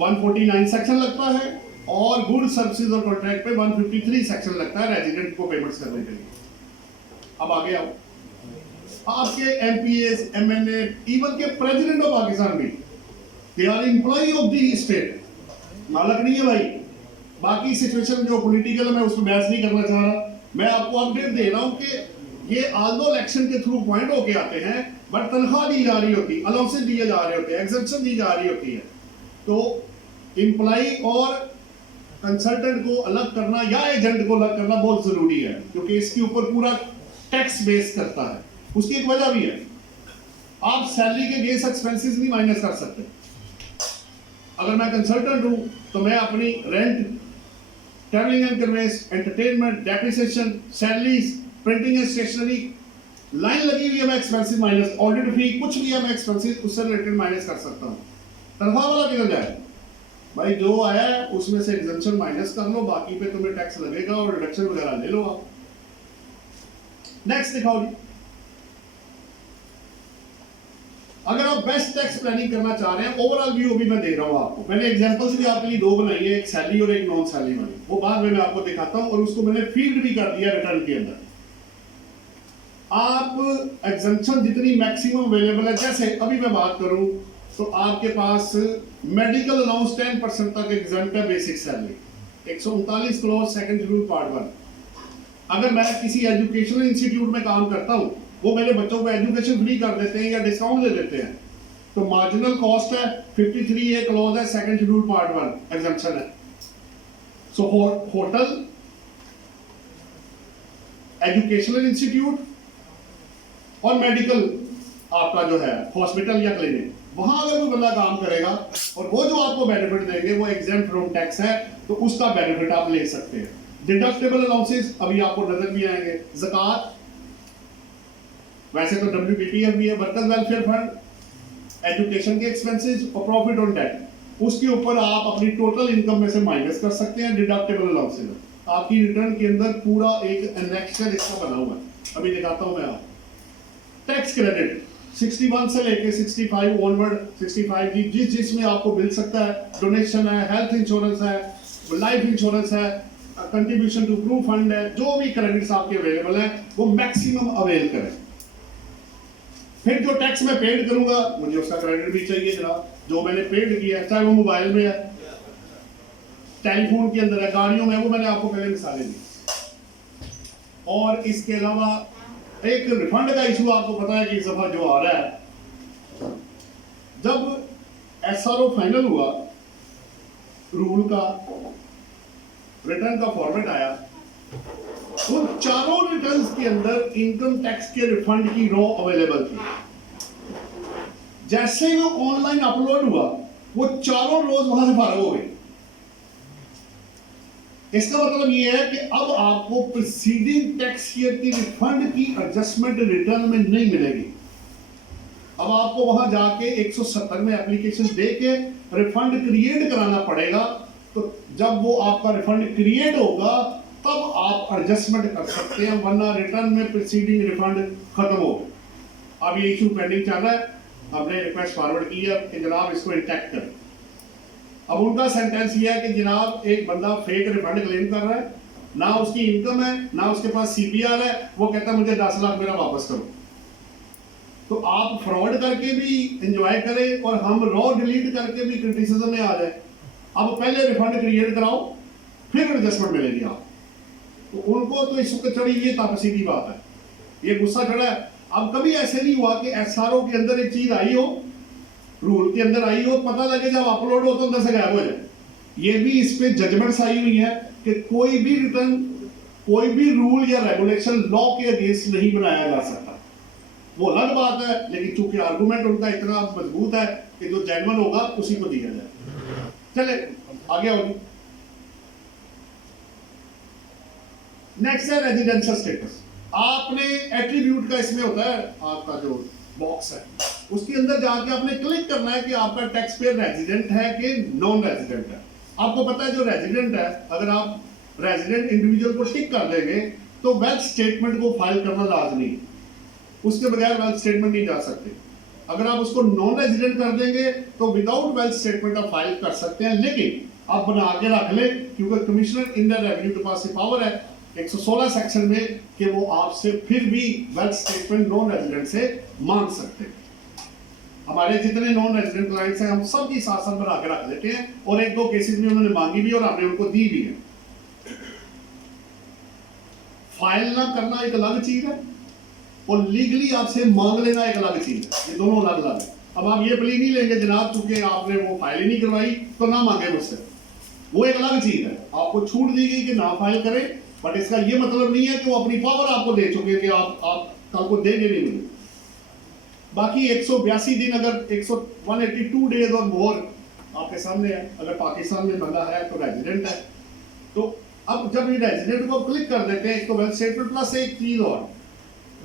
149 सेक्शन लगता है और गुड सर्विसेज और कॉन्ट्रैक्ट पे 153 सेक्शन लगता है रेजिडेंट को पेमेंट्स करने के लिए। अब आगे आओ, आपके MPs, MNA, इवन के प्रेसिडेंट ऑफ पाकिस्तान भी, they are employee of the state, मालक नहीं है भाई। बाकी सिचुएशन जो पॉलिटिकल है मैं उस पर बहस नहीं करना चाह रहा, मैं आपको अपडेट दे रहा हूं कि ये आल्दो इलेक्शन के थ्रू पॉइंट होके आते हैं, बट तनख्वाह दी जा रही होती, अलाउंसेस दिए जा रहे होते हैं, एग्जेम्पशन दी जा रही होती है। तो एम्प्लॉई और कंसल्टेंट को अलग करना या एजेंट को अलग करना बहुत जरूरी है, क्योंकि इसके ऊपर पूरा टैक्स बेस करता है। उसकी एक वजह भी है, आप सैलरी के गेस एक्सपेंसेस नहीं माइनस कर सकते। अगर मैं कंसल्टेंट हूं तो मैं अपनी rent, travelling and conveyance, entertainment, depreciation, salaries, printing and stationery, line लगी हुई है, मैं एक्सपेंसिव माइनस, ऑडिट फी कुछ भी है मैं एक्सपेंसिव उससे रिलेटेड माइनस कर सकता हूं। तनख्वाह वाला किधर जाए भाई? जो आया है उसमें से एग्जम्पशन माइनस कर लो, बाकी पे तुम्हें टैक्स लगेगा और डिडक्शन वगैरह ले लो आप। नेक्स्ट दिखाओ जी। अगर आप बेस्ट टैक्स प्लानिंग करना चाह रहे हैं, ओवरऑल व्यू भी मैं दे रहा हूं आपको। मैंने एग्जांपल्स भी आपके लिए 2 बनाई है, एक सैलरी और एक नॉन सैलरी वाली, वो बाद में मैं आपको दिखाता हूं, और उसको मैंने फील्ड भी कर दिया रिटर्न के अंदर। आप एग्जम्पशन जितनी मैक्सिमम अवेलेबल है, जैसे अभी मैं बात करूं तो आपके पास मेडिकल अलाउंस 10% तक एग्जम्प्ट है basic salary, 139 clause second schedule part 1। अगर मैं किसी एजुकेशनल इंस्टीट्यूट में काम करता हूं, वो मेरे बच्चों को एजुकेशन फ्री कर देते हैं या डिस्काउंट दे देते हैं, तो मार्जिनल कॉस्ट है 53A क्लॉज है सेकंड शेड्यूल पार्ट 1 एग्जम्पशन है। सो होटल, एजुकेशनल इंस्टीट्यूट और मेडिकल, आपका जो है हॉस्पिटल या क्लिनिक, वहां अगर कोई बंदा काम करेगा और वो जो आपको बेनिफिट देंगे वो एग्जेम्प्ट फ्रॉम टैक्स है, तो उसका बेनिफिट आप ले सकते हैं। डिडक्टेबल अलाउंसेस अभी आपको नजर भी आएंगे, ज़कात, वैसे तो WPPF भी है, वर्कर्स वेलफेयर फंड, एजुकेशन के एक्सपेंसेस और प्रॉफिट ऑन डेट, उसके ऊपर आप अपनी टोटल इनकम में से माइनस कर सकते हैं डिडक्टेबल अलाउंसेस। आपकी रिटर्न के अंदर पूरा एक एनेक्सर इसका बना हुआ है, अभी दिखाता हूं मैं आपको। टैक्स क्रेडिट 61 से लेके 65 ऑनवर्ड, 65 जिसमें आपको मिल सकता है, डोनेशन है, हेल्थ इंश्योरेंस है, लाइफ इंश्योरेंस है, कंट्रीब्यूशन टू प्रूफ फंड है, जो भी क्रेडिट्स आपके अवेलेबल है वो मैक्सिमम अवेल करें। फिर जो टैक्स मैं पेड करूंगा मुझे उसका क्रेडिट भी चाहिए जनाब, जो मैंने पेड किया है, चाहे वो मोबाइल में है, टेलीफोन के अंदर है, गाड़ियों में, वो मैंने आपको पहले मिसालें दी। और इसके अलावा एक रिफंड का इशू आपको पता है कि इस दफा जो आ रहा है, जब SRO फाइनल हुआ, रूल का रिटर्न का फॉर्मेट आया, उन चारों रिटर्न्स के अंदर इनकम टैक्स के रिफंड की रो अवेलेबल थी। जैसे ही वो ऑनलाइन अपलोड हुआ, वो चारों रोज वहां से फारग हो गए। इसका मतलब ये है कि अब आपको प्रीसीडिंग टैक्स ईयर की रिफंड की एडजस्टमेंट रिटर्न में नहीं मिलेगी। अब आपको वहां जाके 170 में एप्लीकेशन दे के रिफंड क्रिएट कराना पड़ेगा। तो जब वो आपका रिफंड क्रिएट होगा तब आप एडजस्टमेंट कर सकते हैं, वरना रिटर्न में प्रीसीडिंग रिफंड खत्म हो गया। अब ये इशू पेंडिंग चल रहा है, हमने रिक्वेस्ट फॉरवर्ड की है कि जनाब इसको इंटैक्ट करें। अब उनका सेंटेंस ये है कि जनाब एक बंदा फेक रिफंड क्लेम कर रहा है, ना उसकी इनकम है ना उसके पास सीपीआर है, वो कहता है मुझे 10 लाख मेरा वापस करो। तो आप फ्रॉड करके भी एंजॉय करें और हम रॉ डिलीट करके भी क्रिटिसिज्म में आ जाए। अब पहले रिफंड क्रिएट कराओ, फिर एडजस्टमेंट मिलेगी आप। तो उनको तो इस वक्त चढ़ी ये तापसी की बात है, ये गुस्सा चढ़ा है। अब कभी ऐसे नहीं हुआ कि एसआरओ के अंदर एक चीज आई हो, रूल के अंदर आई हो, पता लगे जब अपलोड हो तो अंदर से गायब हो जाए। ये भी इस पे जजमेंट्स आई हुई है कि कोई भी रिटर्न, कोई भी रूल या रेगुलेशन लॉ के अगेंस्ट नहीं बनाया जा सकता। वो अलग बात है, लेकिन चूंकि आर्गुमेंट उनका इतना मजबूत है कि जो जेन्युइन होगा उसी को दिया जाए। चले आगे होगी। नेक्स्ट है रेजिडेंशियल स्टेटस। आपने एट्रीब्यूट का इसमें होता है आपका जो बॉक्स है, उसके अंदर जाके आपने क्लिक करना है कि आपका टैक्स पेयर रेजिडेंट है कि नॉन रेजिडेंट है। आपको पता है जो रेजिडेंट है, अगर आप रेजिडेंट इंडिविजुअल को टिक कर देंगे तो वेल्थ स्टेटमेंट को फाइल करना लाजमी है, उसके बगैर वेल्थ स्टेटमेंट नहीं जा सकते। अगर आप उसको नॉन रेजिडेंट कर देंगे तो विदाउट वेल्थ स्टेटमेंट आप फाइल कर सकते हैं, लेकिन आप बना के रख ले, क्योंकि कमिश्नर इंडियन रेवेन्यू के पास पावर है 116 सेक्शन में कि वो आपसे फिर भी वेल्थ स्टेटमेंट नॉन रेजिडेंट से मांग सकते हैं। हमारे जितने नॉन रेजिडेंट क्लाइंट्स हैं, हम सब की साथ साथ बना के रख लेते हैं, और एक दो केसेस में उन्होंने मांगी भी और हमने उनको दी भी है। फाइल ना करना एक अलग चीज है और लीगली आपसे मांग लेना एक अलग चीज है, ये दोनों अलग अलग है। अब आप ये प्ली नहीं लेंगे जनाब चूंकि आपने वो फाइल ही नहीं करवाई तो ना मांगे मुझसे, वो एक अलग चीज है। आपको छूट दी गई कि ना फाइल करें, बट इसका ये मतलब नहीं है कि वो अपनी पावर आपको दे चुके कि आप कल को देंगे नहीं मुझे। बाकी 182 दिन अगर 182 डेज और मोर आपके सामने है, अगर पाकिस्तान में बंदा है तो रेजिडेंट है। तो अब जब ये रेजिडेंट को क्लिक कर देते हैं, तो वेल्थ स्टेटमेंट प्लस एक चीज और,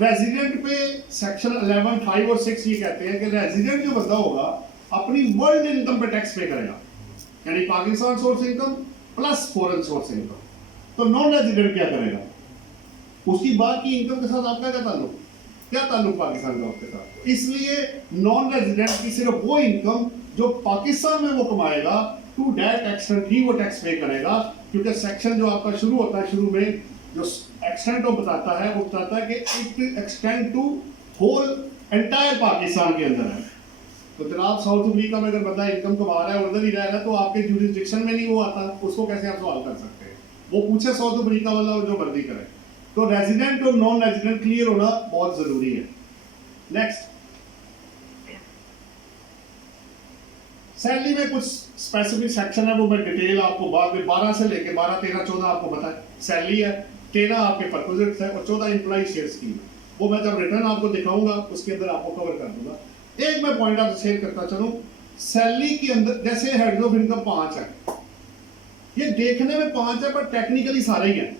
रेजिडेंट पे सेक्शन 11, 5 और 6 ये कहते हैं कि रेजिडेंट जो बंदा होगा अपनी वर्ल्ड इनकम पे टैक्स पे करेगा, यानी Pakistan source income plus foreign source income. तो नॉन रेजिडेंट क्या करेगा? उसकी बाकी इनकम के साथ आपका क्या ताल्लुक पाकिस्तान का आपके साथ? इसलिए नॉन रेजिडेंट की सिर्फ वो इनकम जो पाकिस्तान में वो कमाएगा, टू दैट एक्सटेंट ही वो टैक्स पे करेगा, क्योंकि सेक्शन जो आपका शुरू होता है, शुरू में जो एक्सटेंट वो बताता है, वो बताता है कि it extend to whole entire Pakistan के अंदर है। तो जनाब साउथ अफ्रीका में अगर बंदा इनकम कमा रहा है उधर ही रह रहा है तो आपके जुरिस्डिक्शन में नहीं वो आता, उसको कैसे आप सवाल कर सकते हैं? वो पूछे साउथ अफ्रीका वाला जो मर्जी करे। तो रेजिडेंट और नॉन रेजिडेंट क्लियर होना बहुत जरूरी है। नेक्स्ट, सैलरी में कुछ स्पेसिफिक सेक्शन है, वो मैं डिटेल आपको बाद में 12 से लेके 12, 13, 14 आपको पता है सैलरी है, 13 आपके परक्विजिट्स है और 14 एम्प्लॉय शेयर स्कीम है। वो मैं जब रिटर्न आपको दिखाऊंगा उसके अंदर आपको कवर कर दूंगा। एक मैं पॉइंट आपसे शेयर करता चलूं, सैलरी के अंदर जैसे हेड ऑफ इनकम 5 है, ये देखने में 5 है पर टेक्निकली सारे ही हैं।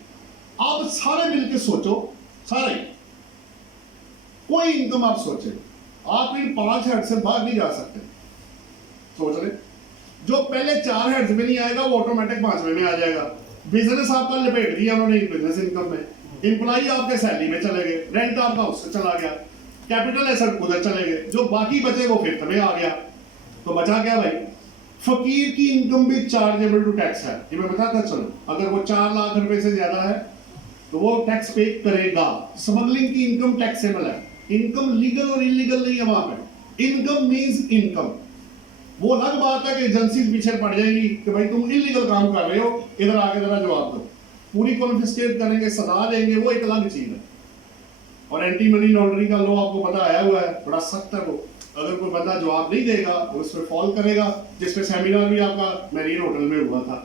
आप सारे मिलकर सोचो, सारे कोई इनकम आप सोचे, आप इन 5 हेड से बाहर नहीं जा सकते। सोच रहे, जो पहले 4 हेड्स में नहीं आएगा वो ऑटोमेटिक 5वें में आ जाएगा। बिजनेस आपका लपेट दिया उन्होंने बिजनेस इनकम में, एम्प्लॉई आपके सैलरी में चले गए, रेंट आपका उससे चला गया, कैपिटल एसेट उधर चले गए, जो बाकी बचे वो फिफ्थ में आ गया। तो बचा क्या भाई? फकीर की इनकम भी चार्जेबल टू टैक्स है, ये मैं बताता चलो। अगर वो 4 लाख रुपए से ज्यादा है तो वो टैक्स पे करेगा। स्मगलिंग की इनकम टैक्सेबल है, इनकम लीगल और इलीगल नहीं है वहां पे। Income means income. वो अलग बात है कि एजेंसी पीछे पड़ जाएगी कि भाई तुम इलीगल काम कर रहे हो, इधर आके जरा जवाब दो, पूरी कॉन्फिस्केट करेंगे, सजा देंगे, वो एक अलग चीज है। और एंटी मनी लॉन्ड्रिंग का लॉ आपको पता आया हुआ है, बड़ा सख्त है वो। अगर कोई बंदा जवाब नहीं देगा तो उस पर फॉल करेगा, जिसपे सेमिनार भी आपका मैरियन होटल में हुआ था।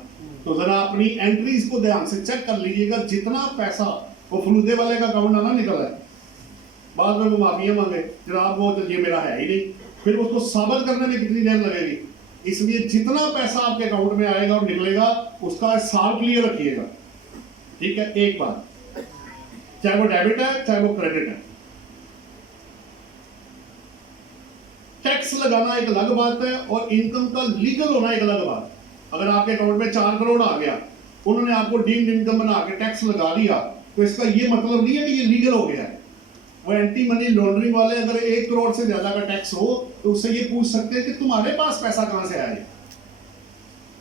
तो जरा अपनी एंट्रीज को ध्यान से चेक कर लीजिएगा, जितना पैसा वो फलूदे वाले का अकाउंट ना निकला है, बाद में वो माफिया मांगे जनाब वो तो ये मेरा है ही नहीं, फिर उसको साबित करने में कितनी देर लगेगी। इसलिए जितना पैसा आपके अकाउंट में आएगा और निकलेगा उसका हिसाब क्लियर रखिएगा, ठीक है। एक बात, चाहे वो डेबिट है चाहे वो क्रेडिट है, टैक्स लगाना एक अलग बात है और इनकम का लीगल होना एक अलग बात है। अगर आपके अकाउंट में 4 करोड़ आ गया, उन्होंने आपको डीम्ड इनकम बना के टैक्स लगा दिया, तो इसका ये मतलब नहीं है कि ये लीगल हो गया है। वो एंटी मनी लॉन्ड्रिंग वाले अगर 1 करोड़ से ज्यादा का टैक्स हो तो उससे ये पूछ सकते हैं कि तुम्हारे पास पैसा कहां से आया,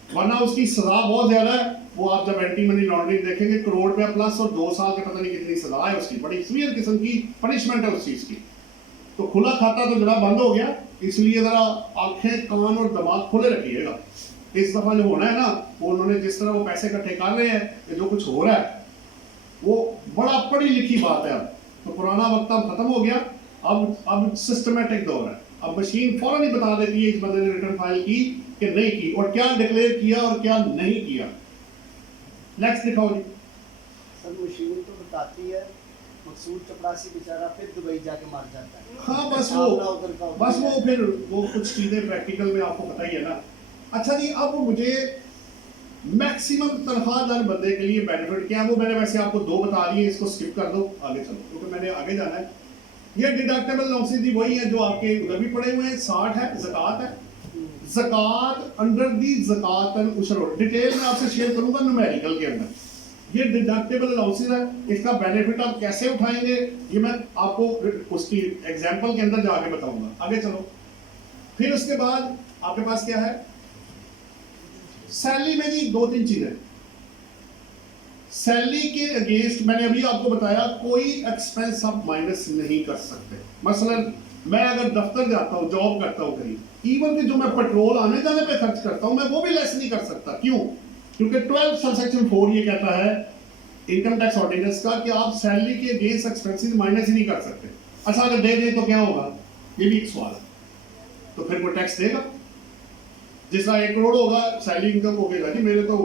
वरना उसकी सजा बहुत ज्यादा है। वो आप जब एंटी मनी लॉन्ड्रिंग देखेंगे, करोड़ रुपया प्लस और 2 साल के पता नहीं कितनी सजा है उसकी, बड़ी सीवियर किस्म की पनिशमेंट है उस चीज की। तो खुला खाता तो जरा बंद हो गया, इसलिए जरा आंखें कान और दिमाग खुले रखिएगा। इस दफा जो होना है ना, वो उन्होंने जिस तरह वो पैसे इकट्ठे कर रहे हैं, जो कुछ हो रहा है वो बड़ा पढ़ी लिखी बात है। तो पुराना वक्त अब खत्म हो गया, अब सिस्टमेटिक दौर है। अब मशीन फौरन ही बता देती है इस बंदे ने रिटर्न फाइल की कि नहीं की, और क्या डिक्लेयर किया और क्या नहीं किया। नेक्स्ट दिखाओ जी। सर मशीन तो बताती है, मकसूद चपरासी बेचारा फिर दुबई जाके मार जाता है। हाँ बस वो फिर वो कुछ चीजें प्रैक्टिकल में आपको पता ही है ना। अच्छा जी, अब मुझे मैक्सिमम तनख्वाहदार बंदे के लिए बेनिफिट क्या है, वो मैंने वैसे आपको 2 बता दिए, इसको स्किप कर दो, आगे चलो क्योंकि मैंने आगे जाना है। ये डिडक्टेबल लॉसेस भी वही है जो आपके उधर भी पड़े हुए हैं। 60 है ज़कात है, ज़कात अंडर दी ज़कात एंड उशर, डिटेल में आपसे शेयर करूंगा न्यूमेरिकल के अंदर। ये डिडक्टेबल लॉसेस है, इसका बेनिफिट आप कैसे उठाएंगे ये मैं आपको उसकी एग्जांपल के अंदर जाके बताऊंगा। आगे चलो। फिर उसके बाद आपके पास क्या है, सैलरी में जी 2-3 चीजें। सैलरी के अगेंस्ट मैंने अभी आपको बताया कोई एक्सपेंस आप माइनस नहीं कर सकते। मसलन मैं अगर दफ्तर जाता हूं, जॉब करता हूं कहीं, इवन कि जो मैं पेट्रोल आने जाने पे खर्च करता हूं मैं वो भी लेस नहीं कर सकता। क्यों? क्योंकि 12 सबसेक्शन 4 ये कहता है इनकम टैक्स ऑर्डिनेंस का कि आप सैलरी के अगेंस्ट एक्सपेंसेस माइनस ही नहीं कर सकते। अच्छा अगर दे दें तो क्या होगा, ये भी एक सवाल है। तो फिर वो टैक्स देगा। जिसका 1 करोड़ होगा सैलरी इनकम हो गया जी मेरे तो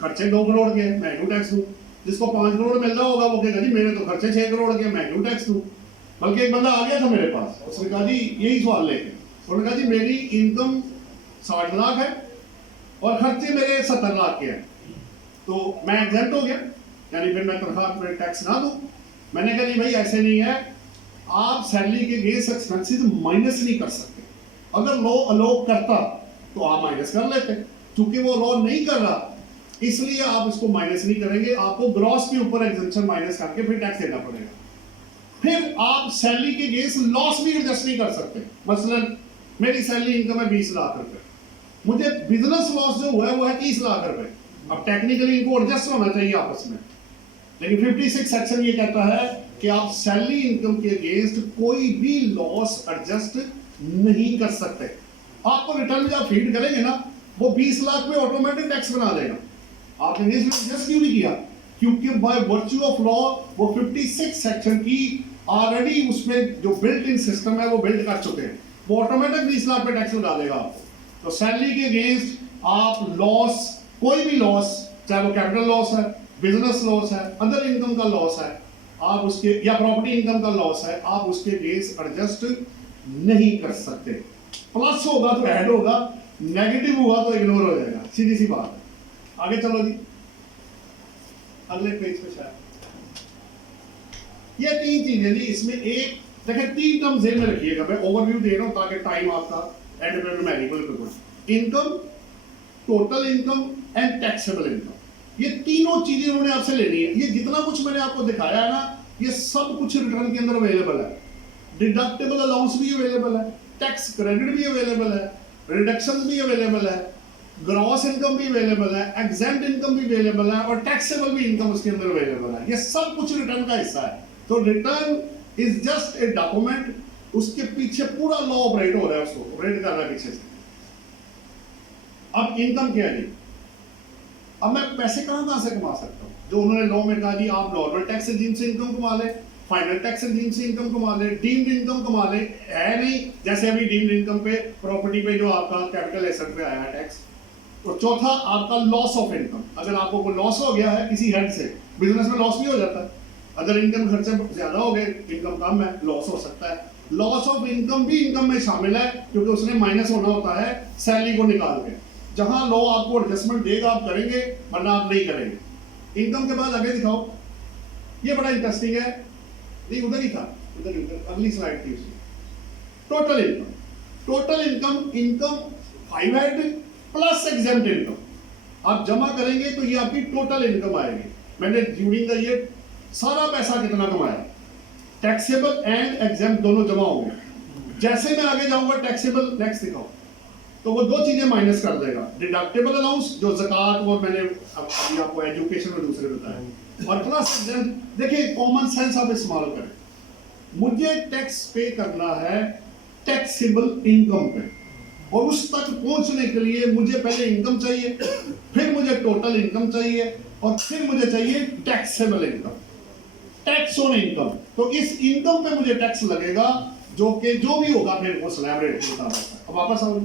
खर्चे 2 करोड़ के, मैं क्यों टैक्स दूं। जिसको 5 करोड़ मिल रहा होगा वो कहेगा जी मेरे तो खर्चे 6 करोड़ के, मैं क्यों टैक्स दूं। बल्कि एक बंदा आ गया था मेरे पास, उसने कहा जी यही सवाल लेके, उन्होंने कहा जी मेरी इनकम 60 लाख है और खर्चे मेरे 70 लाख के हैं, तो मैं एग्जेम्प्ट हो गया, यानी फिर मैं तनख्वाह पर टैक्स ना दूं। मैंने कहा जी भाई ऐसे नहीं है, आप सैलरी के अगेंस्ट एक्सपेंसेस माइनस नहीं कर सकते। अगर लॉ अलाउ करता तो आप माइनस कर लेते, क्योंकि वो लॉ नहीं कर रहा इसलिए आप इसको माइनस नहीं करेंगे। आपको ग्रॉस के ऊपर एग्जेम्पशन माइनस करके फिर टैक्स देना पड़ेगा। फिर आप सैलरी के अगेंस्ट लॉस भी एडजस्ट नहीं कर सकते। मसलन मेरी सैलरी इनकम है 20 लाख रुपए, मुझे बिजनेस लॉस जो हुआ है वो है 30 लाख रुपए। अब टेक्निकली इनको एडजस्ट होना चाहिए आपस में, लेकिन 56 सेक्शन ये कहता है कि आप सैलरी इनकम के अगेंस्ट कोई भी लॉस एडजस्ट नहीं कर सकते। आपको रिटर्न जब फीड करेंगे ना वो 20 लाख पे ऑटोमेटिक टैक्स बना देगा। आपने एडजस्ट क्यों नहीं किया? क्योंकि बाय वर्च्यू ऑफ लॉ वो 56 सेक्शन की ऑलरेडी उसमें जो बिल्ट इन सिस्टम है वो बिल्ड कर चुके हैं, वो ऑटोमेटिक 20 लाख पे टैक्स लगा देगा आपको। तो सैलरी के अगेंस्ट आप लॉस, कोई भी लॉस, चाहे वो कैपिटल लॉस है, बिजनेस लॉस है, अदर इनकम का लॉस है, आप उसके या प्रॉपर्टी इनकम का लॉस है, आप उसके अगेंस्ट एडजस्ट नहीं कर सकते। प्लस होगा तो ऐड होगा, नेगेटिव हुआ तो इग्नोर हो जाएगा, सीधी सी बात है। आगे चलो जी, अगले पेज पे शायद ये 3 चीजें जी। इसमें एक देखिए 3 टर्म जेल में रखिएगा, मैं ओवरव्यू दे रहा हूं ताकि टाइम आपका एंड पे मैनेजेबल करूं। Income, total income and taxable income, ये तीनों चीजें उन्होंने आपसे लेनी है। ये जितना कुछ मैंने आपको दिखाया है ना, ये सब कुछ रिटर्न के अंदर अवेलेबल है। डिडक्टेबल अलाउंस भी अवेलेबल है, टैक्स क्रेडिट भी अवेलेबल है, रिडक्शन भी अवेलेबल है, ग्रॉस इनकम भी अवेलेबल है, एग्जेम्प्ट इनकम भी अवेलेबल है और टैक्सेबल भी इनकम उसके अंदर अवेलेबल है। ये सब कुछ रिटर्न का हिस्सा है। तो return is just a document, उसके पीछे पूरा लॉ ऑपरेट हो रहा है, उसको ऑपरेट कर रहा है पीछे से। अब इनकम क्या है? अब मैं पैसे कहां से कमा सकता हूं? जो उन्होंने लॉ में कहा जी आप नॉर्मल टैक्स रेजिम से इनकम कमा ले, फाइनल टैक्स रेजिम से इनकम कमा ले, डीम्ड इनकम कमा ले, है नहीं। जैसे अभी डीम्ड इनकम पे प्रॉपर्टी पे जो आपका कैपिटल एसेट पे आया टैक्स, और चौथा आपका लॉस ऑफ इनकम। अगर आपको कोई लॉस हो गया है किसी हेड से, बिजनेस में लॉस भी हो जाता है। अगर इनकम खर्चे ज्यादा हो गए, इनकम कम है, लॉस हो सकता है। लॉस ऑफ इनकम भी इनकम में शामिल है, क्योंकि उसने माइनस होना होता है सैलरी को निकाल के। जहां लॉ आपको एडजस्टमेंट देगा आप करेंगे, वरना आप नहीं करेंगे। इनकम के बाद आगे दिखाओ, ये बड़ा इंटरेस्टिंग है। नहीं उधर ही था, उधर अगली स्लाइड थी उसकी। Total income, total income, income 5 head plus exempt income आप जमा करेंगे तो ये आपकी टोटल इनकम आएगी। मैंने ड्यूरिंग द ईयर सारा पैसा कितना कमाया, टैक्सेबल एंड एग्जेम्प्ट दोनों जमा होंगे। जैसे मैं आगे जाऊंगा टैक्सेबल, नेक्स्ट दिखाओ, तो वो दो चीजें माइनस कर देगा। डिडक्टेबल अलाउंस जो ज़कात और मैंने अभी आपको एजुकेशन में दूसरे बताया, और प्लस एग्जेम्प्ट। देखिए कॉमन सेंस आप इस्तेमाल करें। मुझे टैक्स पे करना है टैक्सेबल इनकम पे, और उस तक पहुंचने के लिए मुझे पहले इनकम चाहिए, फिर मुझे टोटल इनकम चाहिए, और फिर मुझे चाहिए taxable income, tax on income. तो इस इनकम पे मुझे टैक्स लगेगा, जो कि जो भी होगा फिर वो स्लैब रेट के मुताबिक है। अब वापस आओ,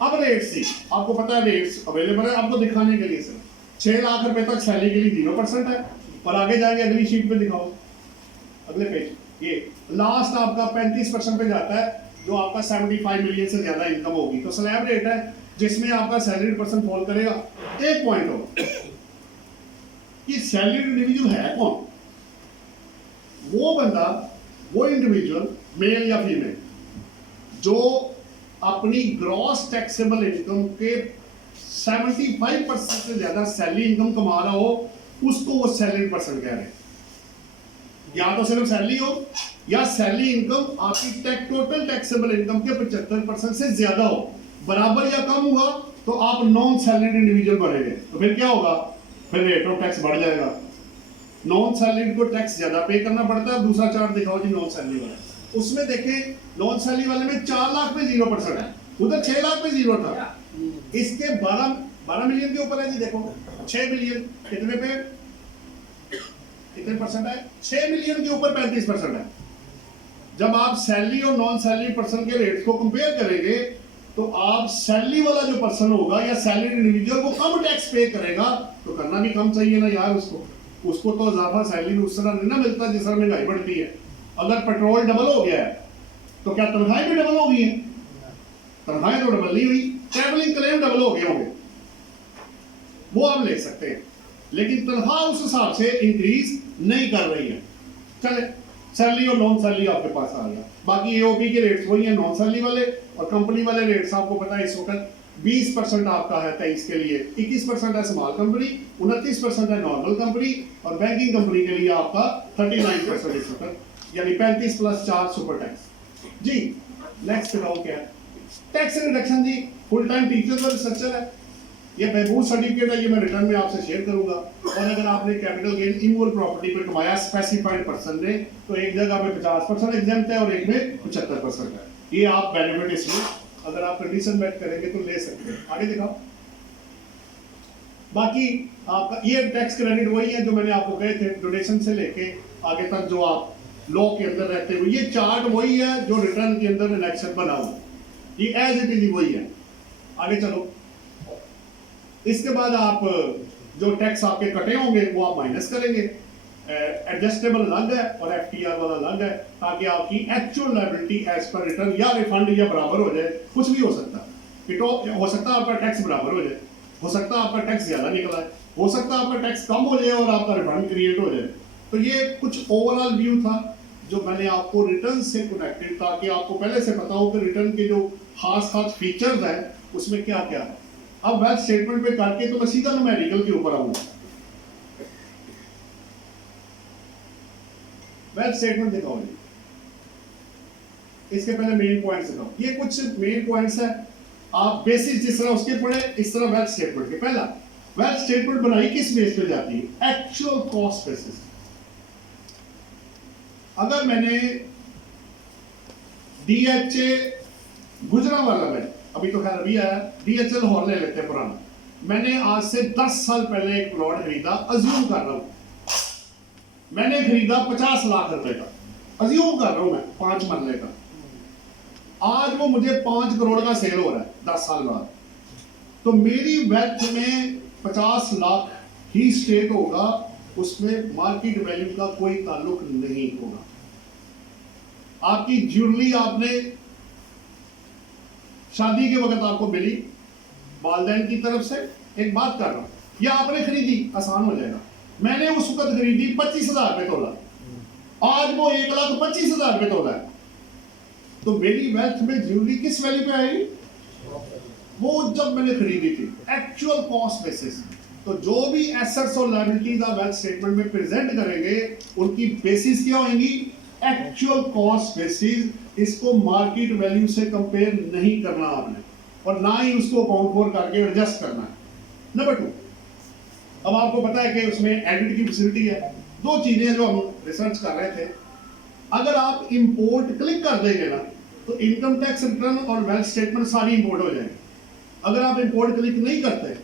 अब रेट्स थी, आपको पता है रेट्स अवेलेबल है आपको दिखाने के लिए। सिर्फ 6 लाख रुपए तक सैलरी के लिए 0% है, और आगे जाएंगे अगली शीट पे दिखाओ, अगले पेज। ये लास्ट आपका 35% पे जाता है, जो आपका 75 मिलियन से ज्यादा इनकम होगी। तो स्लैब रेट है जिसमें आपका सैलरी परसेंट फॉल करेगा। एक पॉइंट हो कि सैलरी इंडिविजुअल है कौन? वो बंदा, वो इंडिविजुअल मेल या फीमेल जो अपनी ग्रॉस टैक्सेबल इनकम के 75% से ज्यादा सैलरी इनकम कमा रहा हो, उसको वो सैलरी परसेंट कह रहे हैं। या तो सिर्फ सैलरी हो, या सैलरी इनकम आपकी टोटल टैक्सेबल इनकम के 75% से ज्यादा हो। बराबर या कम हुआ तो आप नॉन सैलरीड इंडिविजुअल बनेंगे। तो फिर क्या होगा? फिर रेट ऑफ टैक्स बढ़ जाएगा। नॉन सैलरीड को टैक्स ज्यादा पे करना पड़ता है। दूसरा चार्ट दिखाओ जी, नॉन सैलरी वाला। उसमें देखें, नॉन सैलरी वाले में 4 लाख में 0% है, उधर 6 लाख में 0 था। इसके 12 मिलियन के ऊपर है जी। देखो 6 मिलियन कितने पे, कितने परसेंट है? 6 मिलियन के ऊपर 35% है। जब आप सैलरी और नॉन सैलरी पर्सन के रेट्स को कंपेयर करेंगे, तो आप सैलरी वाला जो पर्सन होगा या सैलरी इंडिविजुअल, वो कम टैक्स पे करेगा। तो करना भी कम चाहिए ना यार उसको तो इजाफा सैलरी में उस तरह नहीं ना मिलता जिस तरह महंगाई बढ़ती है। अगर पेट्रोल डबल हो गया है तो क्या तनख्वाहें भी डबल हो गई हैं? तनख्वाहें तो डबल नहीं हुई, ट्रैवलिंग क्लेम डबल हो गए होंगे, वो आप ले सकते हैं, लेकिन तनख्वाह उस हिसाब से इंक्रीज नहीं कर रही है। चले, सैलरी और नॉन सैलरी आपके पास आ गया। बाकी एओपी के रेट्स वही है नॉन सैलरी वाले, और कंपनी वाले रेट्स आपको पता है इस वक्त 20% आपका है 23 के लिए, 21% है स्मॉल कंपनी, 29% है नॉर्मल कंपनी, और बैंकिंग कंपनी के लिए आपका 39% इस वक्त, यानी 35 + 4 सुपर टैक्स जी। नेक्स्ट बताओ क्या है? टैक्स रिडक्शन जी। फुल टाइम टीचर और रिसर्चर है, ये बहबूद सर्टिफिकेट है, ये मैं रिटर्न में आपसे शेयर करूंगा। और अगर आपने कैपिटल गेन इमूवेबल प्रॉपर्टी पर कमाया स्पेसिफाइड पर्सन ने, तो एक जगह में 50% एग्जेम्प्ट है और एक में 75% है। ये आप बेनिफिट इसमें अगर आप कंडीशन मेट करेंगे तो ले सकते हैं। आगे दिखाओ। बाकी आपका ये टैक्स क्रेडिट वही है जो मैंने आपको कहे थे, डोनेशन से लेके आगे तक जो आप लॉ के अंदर रहते हुए, ये चार्ट वही है जो रिटर्न के अंदर इलेक्शन बना हुआ, ये एज इट इज वही है। आगे चलो। इसके बाद आप जो टैक्स आपके कटे होंगे वो आप माइनस करेंगे। एडजस्टेबल अलग है और एफटीआर वाला अलग है, ताकि आपकी actual liability as per return या रिफंड या बराबर हो जाए। कुछ भी हो सकता है, हो सकता है आपका टैक्स बराबर हो जाए, हो सकता है आपका टैक्स ज्यादा निकला है, हो सकता है आपका टैक्स कम हो जाए और आपका रिफंड क्रिएट हो जाए। तो ये कुछ ओवरऑल व्यू था जो मैंने आपको रिटर्न से कनेक्टेड, ताकि आपको पहले से पता हो कि रिटर्न के जो खास फीचर्स हैं उसमें क्या क्या है। अब वेल्थ स्टेटमेंट पे करके तो मैं सीधा न्यूमेरिकल के ऊपर आऊंगा। वेल्थ स्टेटमेंट दिखाओ जी। इसके पहले मेन पॉइंट्स दिखाओ। ये कुछ मेन पॉइंट्स है, आप बेसिस जिस तरह उसके पढ़े इस तरह वेल्थ स्टेटमेंट के। पहला, वेल्थ स्टेटमेंट बनाई किस बेस पे जाती है? Actual cost basis. अगर मैंने डीएचए गुजरांवाला में, अभी तो खैर अभी आया, डीएचए लाहौर ले लेते हैं पुराना, मैंने आज से 10 साल पहले एक प्लॉट खरीदा, अज्यूम कर रहा हूं मैंने खरीदा 50 लाख रुपए का, अज्यूम कर रहा हूं मैं 5 मरले का। आज वो मुझे 5 करोड़ का सेल हो रहा है 10 साल बाद, तो मेरी वेल्थ में 50 लाख ही स्टेट होगा, उसमें मार्केट वैल्यू का कोई ताल्लुक नहीं होगा। आपकी ज्वेलरी आपने शादी के वक्त आपको मिली वालिदैन की तरफ से, एक बात कर रहा हूं, या आपने खरीदी, आसान हो जाएगा, मैंने उस वक्त खरीदी 25,000 रुपए तोला, आज वो 1,25,000 रुपए तोला है, तो मेरी वेल्थ में ज्वेलरी किस वैल्यू पे आएगी? वो जब मैंने खरीदी थी, एक्चुअल कॉस्ट बेसिस। तो जो भी एसेट्स और लायबिलिटीज आप वेल्थ स्टेटमेंट में प्रेजेंट करेंगे, उनकी बेसिस क्या होंगी? Actual cost basis. इसको मार्केट वैल्यू से कंपेयर नहीं करना आपने, और ना ही उसको अकाउंट फॉर करके एडजस्ट करना है। नंबर 2, अब आपको पता है कि उसमें एडिट की फैसिलिटी है। दो चीजें जो हम रिसर्च कर रहे थे, अगर आप इंपोर्ट क्लिक कर देंगे ना, तो इनकम टैक्स रिटर्न और वेल्थ स्टेटमेंट सारी इंपोर्ट हो जाएंगे। अगर आप इंपोर्ट क्लिक नहीं करते,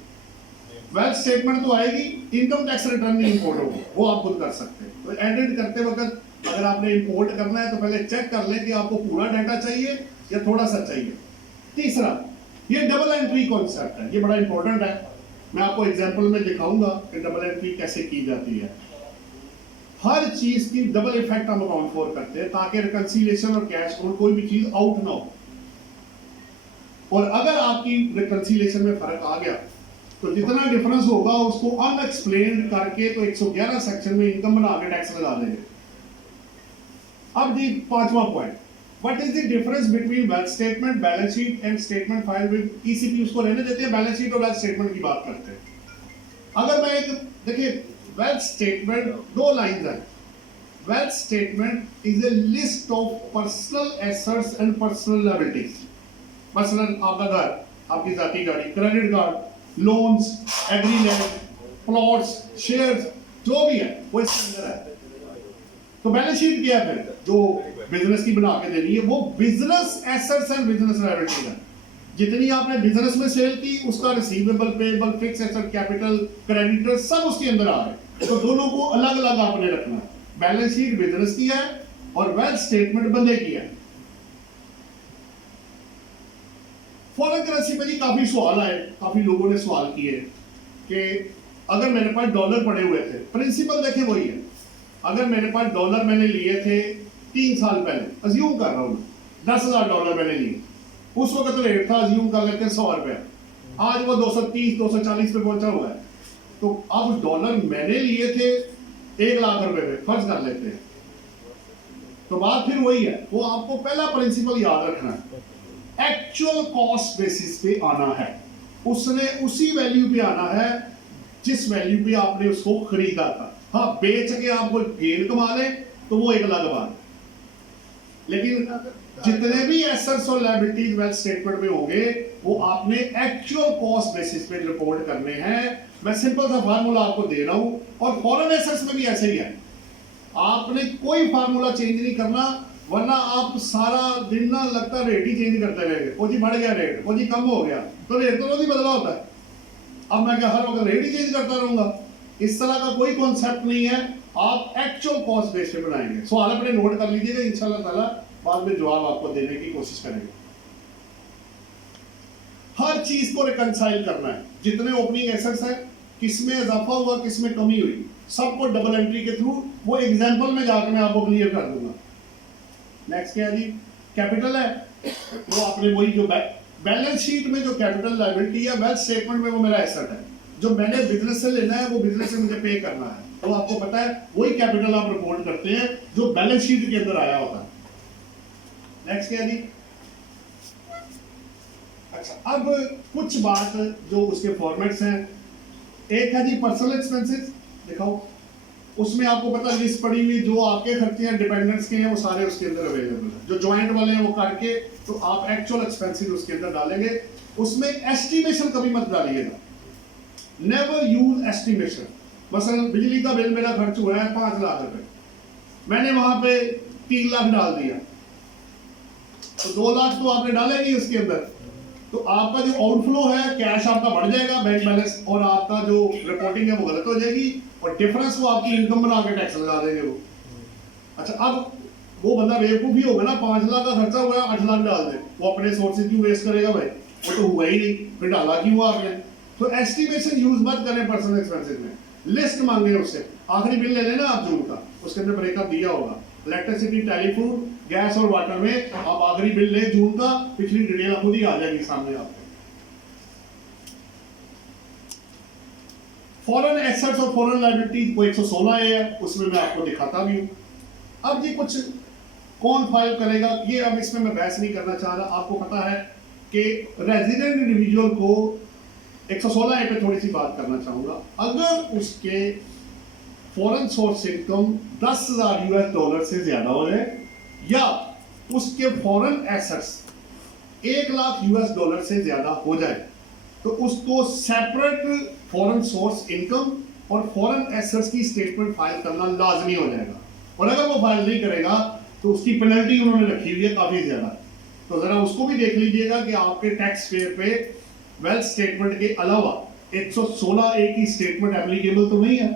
वेल्थ स्टेटमेंट तो आएगी, इनकम टैक्स रिटर्न नहीं इंपोर्ट होगी, वो आप खुद कर सकते हैं। तो एडिट करते वक्त अगर आपने इंपोर्ट करना है तो पहले चेक कर लें कि आपको पूरा डाटा चाहिए या थोड़ा सा चाहिए। तीसरा, ये डबल एंट्री कॉन्सेप्ट है, ये बड़ा इंपॉर्टेंट है। मैं आपको एग्जांपल में दिखाऊंगा कि डबल एंट्री कैसे की जाती है। हर चीज की डबल इफेक्ट हम अकाउंट फॉर करते हैं, ताकि रिकंसिलिएशन और कैश फ्लो कोई भी चीज आउट ना हो। और अगर आपकी रिकंसिलिएशन में फर्क आ गया, तो जितना डिफरेंस होगा उसको अनएक्सप्लेन्ड करके तो 111 सेक्शन में इनकम बना के टैक्स लगा देंगे। अब जी 5वां point, what is the difference between wealth statement, balance sheet and statement file with ECP? उसको रहने देते हैं, बैलेंस शीट और वेल्थ स्टेटमेंट की बात करते हैं। अगर मैं एक देखिए, वेल्थ स्टेटमेंट 2 लाइन है। Wealth statement is a list of personal assets and personal liabilities. Personal आपका घर, आपकी जाती गाड़ी, credit card, loans, agreement, plots, shares, जो भी है वो इसके अंदर है। तो बैलेंस शीट क्या है? फिर जो बिजनेस की बना के देनी है, वो business assets and business liabilities है। जितनी आपने बिजनेस में सेल की, उसका receivable, payable, fix asset, capital, creditor सब उसके अंदर आ रहे। तो दोनों को अलग अलग आपने रखना है। बैलेंस शीट बिजनेस की है और वेल्थ स्टेटमेंट बंदे की है। फॉरेन करेंसी पे जी काफी सवाल आए, काफी लोगों ने सवाल किए कि अगर मेरे पास डॉलर पड़े हुए थे, प्रिंसिपल देखें वही है। अगर मेरे पास डॉलर मैंने लिए थे 3 साल पहले, अज्यूम कर रहा हूं, 10,000 डॉलर मैंने लिए, उस वक्त रेट था, अज्यूम कर लेते हैं 100 रुपया, आज वो 230 240 पे पहुंचा हुआ है। तो अब डॉलर मैंने लिए थे 1 लाख रुपए पे, फर्ज कर लेते हैं, तो बात फिर वही है। वो आपको पहला प्रिंसिपल याद रखना है, एक्चुअल कॉस्ट बेसिस पे आना है, उसने उसी वैल्यू पे आना है जिस वैल्यू पे आपने उसको खरीदा था। हाँ, बेच के आप कोई गेन कमा ले तो वो एक अलग बात, लेकिन जितने भी एसेट्स और लायबिलिटीज वेल्थ स्टेटमेंट में होंगे, वो आपने एक्चुअल कॉस्ट बेसिस पे रिपोर्ट करने हैं। मैं सिंपल सा फार्मूला आपको दे रहा हूं, और फॉरेन एसेट्स में भी ऐसे ही है। आपने कोई फार्मूला चेंज नहीं करना, वरना आप सारा दिन ना लगता रेट ही चेंज करते रहेंगे। वो जी बढ़ गया रेट, वो जी कम हो गया, तो रेट तो रोज ही बदला होता है। अब मैं क्या हर वक्त रेट ही चेंज करता रहूंगा? इस तरह का कोई कॉन्सेप्ट नहीं है। आप एक्चुअल कॉस्ट बेस पे बनाएंगे। सवाल अपने नोट कर लीजिएगा, इंशाल्लाह ताला बाद में जवाब आपको देने की कोशिश करेंगे। हर चीज को रिकंसाइल करना है, जितने ओपनिंग एसेट्स हैं, किसमें इजाफा हुआ, किसमें कमी हुई, सबको डबल एंट्री के थ्रू, वो एग्जांपल में जाकर मैं आपको क्लियर कर दूंगा। नेक्स्ट क्या है जी? कैपिटल है, वो आपने वही जो बैलेंस शीट में जो कैपिटल लायबिलिटी है, वेल्थ स्टेटमेंट में वो मेरा एसेट है, जो मैंने बिजनेस से लेना है, वो बिजनेस से मुझे पे करना है। तो आपको पता है वही कैपिटल आप रिपोर्ट करते हैं जो बैलेंस शीट के अंदर आया होता है। नेक्स्ट क्या है जी? अच्छा, अब कुछ बात जो उसके फॉर्मेट्स हैं, एक है जी पर्सनल एक्सपेंसेस, दिखाओ। उसमें आपको पता लिस्ट पड़ी हुई, जो आपके खर्चे हैं डिपेंडेंट्स के हैं, वो सारे उसके अंदर अवेलेबल है। जो ज्वाइंट वाले हैं वो करके, तो आप एक्चुअल एक्सपेंसेस उसके अंदर डालेंगे। उसमें एस्टिमेशन कभी मत डालिएगा, नेवर यूज एस्टिमेशन। मसलन बिजली का बिल मेरा खर्च हुआ है 5 लाख रुपए, मैंने वहां पे 3 लाख डाल दिया, तो 2 लाख तो आपने डाले नहीं उसके अंदर, तो आपका जो आउटफ्लो है, कैश आपका बढ़ जाएगा, बैंक बैलेंस, और आपका जो रिपोर्टिंग है वो गलत हो जाएगी, और डिफरेंस वो आपकी इनकम बना के टैक्स लगा देंगे वो। अच्छा, अब वो बंदा बेवकूफ ही होगा ना, 5 लाख का खर्चा हुआ है 8 लाख डाल दे, वो अपने सोर्सेज क्यों वेस्ट करेगा भाई, वो तो हुआ ही नहीं, फिर डाला क्यों आपने। तो एस्टिमेशन यूज मत करें पर्सनल एक्सपेंसेस में, लिस्ट मांगे उससे, आखिरी बिल ले लेना आप जून का, उसके अंदर ब्रेकअप दिया होगा, इलेक्ट्रिसिटी, टेलीफोन, गैस और वाटर में आप आखिरी बिल ले जून का, पिछली डिटेल खुद ही आ जाएगी सामने आपको। फॉरेन एसेट्स और फॉरेन लायबिलिटीज वो 116 है, उसमें मैं आपको दिखाता भी हूं। अब ये कुछ कौन फाइल करेगा, ये अब इसमें मैं बहस नहीं करना चाह रहा। आपको पता है कि रेजिडेंट इंडिविजुअल को 116 पे थोड़ी सी बात करना चाहूंगा। अगर उसके फॉरेन सोर्स इनकम $10,000 से ज्यादा हो जाए या उसके फॉरेन एसेट्स $1,00,000 से ज्यादा हो जाए, तो उसको सेपरेट फॉरेन सोर्स इनकम और फॉरेन एसेट्स की स्टेटमेंट फाइल करना लाजमी हो जाएगा। और अगर वो फाइल नहीं करेगा तो उसकी पेनल्टी उन्होंने रखी हुई है काफी ज्यादा। तो जरा उसको भी देख लीजिएगा कि आपके टैक्स पेयर पे वेल्थ स्टेटमेंट के अलावा 116A की स्टेटमेंट एप्लीकेबल तो नहीं है।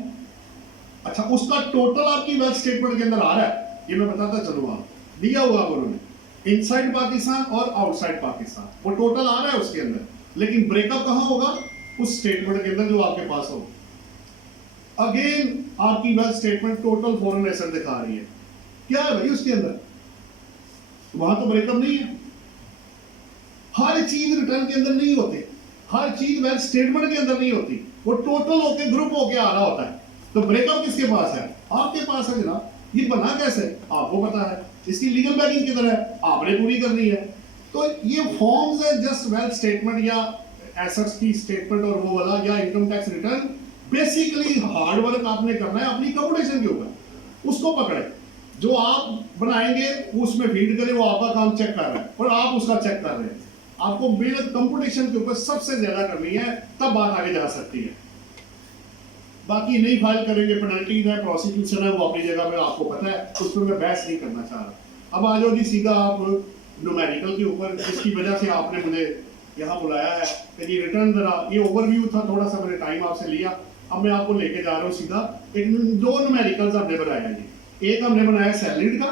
अच्छा, उसका टोटल आपकी वेल्थ स्टेटमेंट के अंदर आ रहा है, ये मैं बताता चलूंगा, दिया हुआ उन्होंने इनसाइड पाकिस्तान और आउटसाइड पाकिस्तान, वो टोटल आ रहा है उसके अंदर, लेकिन ब्रेकअप कहां होगा, उस स्टेटमेंट के अंदर जो आपके पास हो। अगेन आपकी wealth statement total foreign asset दिखा रही है, क्या है भाई उसके अंदर, वहां तो ब्रेकअप नहीं है। हर चीज रिटर्न के अंदर नहीं होती, हर चीज वेल्थ स्टेटमेंट के अंदर नहीं होती, वो टोटल होके ग्रुप होके आ रहा होता है। तो ब्रेकअप किसके पास है, आपके पास है जनाब। ये बना कैसे आपको पता है, इसकी लीगल बैकिंग किधर है, आपने पूरी करनी है। तो ये फॉर्म्स है जस्ट वेल्थ स्टेटमेंट या एसेट्स की स्टेटमेंट और वो वाला या income tax return, basically hard work आपने करना है अपनी कंप्यूटेशन के ऊपर, उसको पकड़े, जो आप बनाएंगे उसमें फीड करें, वो आपका काम चेक कर रहा है और आप उसका चेक कर रहे हैं। आपको मेहनत कंप्यूटेशन के ऊपर सबसे ज्यादा करनी है, तब बात आगे जा सकती है। बाकी नहीं फाइल करेंगे, पेनल्टीज है, प्रोसिक्यूशन है, वो अपनी जगह पे आपको पता है, उस पर मैं बहस नहीं करना चाह रहा। अब आ जाओ जी सीधा आप न्यूमेरिकल के ऊपर, जिसकी वजह से आपने मुझे यहाँ बुलाया है कि ये रिटर्न जरा, ये ओवरव्यू था, थोड़ा सा मैंने टाइम आपसे लिया, अब मैं आपको लेके जा रहा हूँ सीधा। एक 2 न्यूमेरिकल्स हमने बनाया है जी, एक हमने बनाया सैलरीड का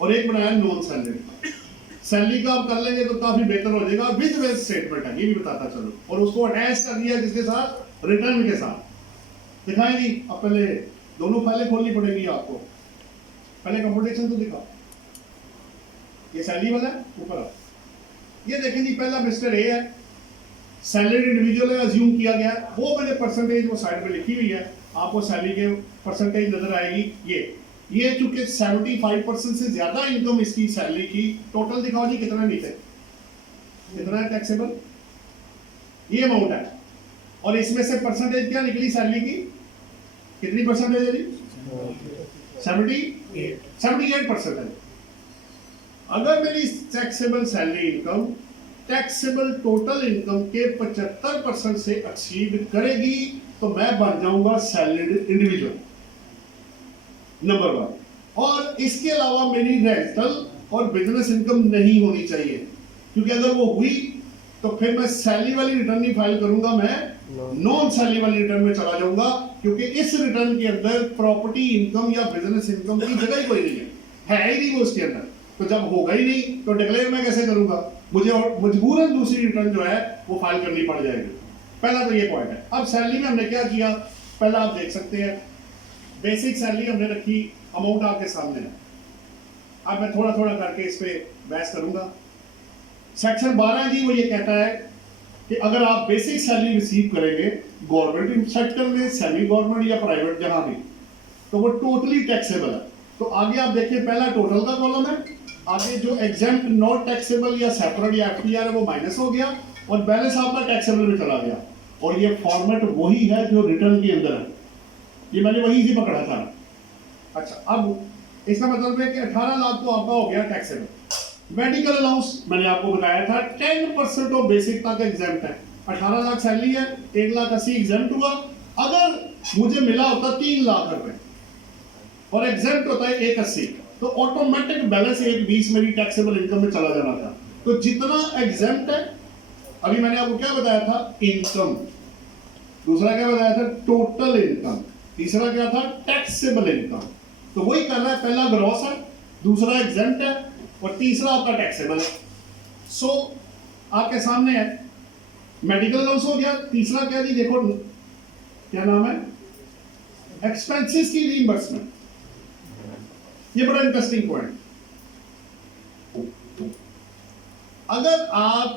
और एक बनाया नॉन सैलरीड का। सैलरी का आप कर लेंगे तो काफी बेहतर हो जाएगा, विद वेल्थ स्टेटमेंट है, ये भी बताता चलो, और उसको अटैच कर दिया जिसके साथ, रिटर्न के साथ। दिखाएं जी, अब पहले दोनों फाइलें खोलनी पड़ेगी आपको, पहले कंप्यूटेशन तो दिखाओ। ये सैलरी वाला है ऊपर, ये देखें जी, पहला मिस्टर ए है, सैलरी इंडिविजुअल है, अज्यूम किया गया, वो मैंने परसेंटेज वो साइड में लिखी हुई है, आपको सैलरी के परसेंटेज नजर आएगी। ये चूंकि 75% से ज्यादा इनकम इसकी सैलरी की, टोटल दिखाओ जी कितना नीचे, कितना है टैक्सेबल, ये अमाउंट है, और इसमें से परसेंटेज क्या निकली सैलरी की, कितनी परसेंटेज है जी, 78% है। अगर मेरी taxable salary income taxable total income के 75% से एक्सीड करेगी तो मैं बन जाऊंगा सैलरीड इंडिविजुअल, नंबर 1। और इसके अलावा मेरी रेंटल और बिजनेस इनकम नहीं होनी चाहिए, क्योंकि अगर वो हुई तो फिर मैं सैलरी वाली रिटर्न नहीं फाइल करूंगा, मैं नॉन सैलरी वाली रिटर्न में चला जाऊंगा, क्योंकि इस रिटर्न के अंदर प्रॉपर्टी इनकम या बिजनेस इनकम की जगह ही कोई नहीं है ही नहीं वो उसके अंदर। तो जब होगा ही नहीं तो डिक्लेयर मैं कैसे करूंगा, मुझे और मजबूरन दूसरी रिटर्न जो है वो फाइल करनी पड़ जाएगी। पहला तो ये पॉइंट है। अब सैलरी में हमने क्या किया, पहला आप देख सकते हैं, बेसिक सैलरी हमने रखी, अमाउंट आपके सामने है। अब मैं थोड़ा थोड़ा करके इस पे बहस करूंगा। सेक्शन 12 जी वो ये कहता है कि अगर आप बेसिक सैलरी रिसीव करेंगे गवर्नमेंट सेक्टर में, सेमी गवर्नमेंट या प्राइवेट जहां भी, तो वो टोटली टैक्सेबल है। तो आगे आप देखिए, पहला टोटल का कॉलम है, आगे जो एग्जेम्प्ट नॉट टैक्सेबल या सेपरेट या एफटीआर है वो माइनस हो गया और बैलेंस आपका टैक्सेबल में चला गया। और ये फॉर्मेट वही है जो रिटर्न के अंदर है, ये मैंने वही से पकड़ा था। अच्छा, अब इसका मतलब है कि 18 लाख तो आपका हो गया टैक्सेबल। मेडिकल अलाउंस मैंने आपको बताया था 10% ऑफ बेसिक तक एग्जेम्प्ट है। 18 लाख सैलरी है, 1,80,000 एग्जेम्प्ट हुआ। अगर मुझे मिला होता 3 लाख रुपए और एग्जेम्प्ट होता है 1,80,000, तो ऑटोमेटिक बैलेंस 1,20 मेरी टैक्सेबल इनकम में चला जाना था। तो जितना एग्जेम्प्ट है, अभी मैंने आपको क्या बताया था, इनकम, दूसरा क्या बताया था, टोटल इनकम, तीसरा क्या था, टैक्सेबल इनकम। तो वही करना है, पहला ग्रॉस है, दूसरा एग्जेम्प्ट है और तीसरा आपका टैक्सेबल है। सो आपके सामने है मेडिकल लॉस हो गया, तीसरा क्या जी, देखो क्या नाम है, एक्सपेंसेस की रीइंबर्समेंट। ये बड़ा इंटरेस्टिंग पॉइंट। अगर आप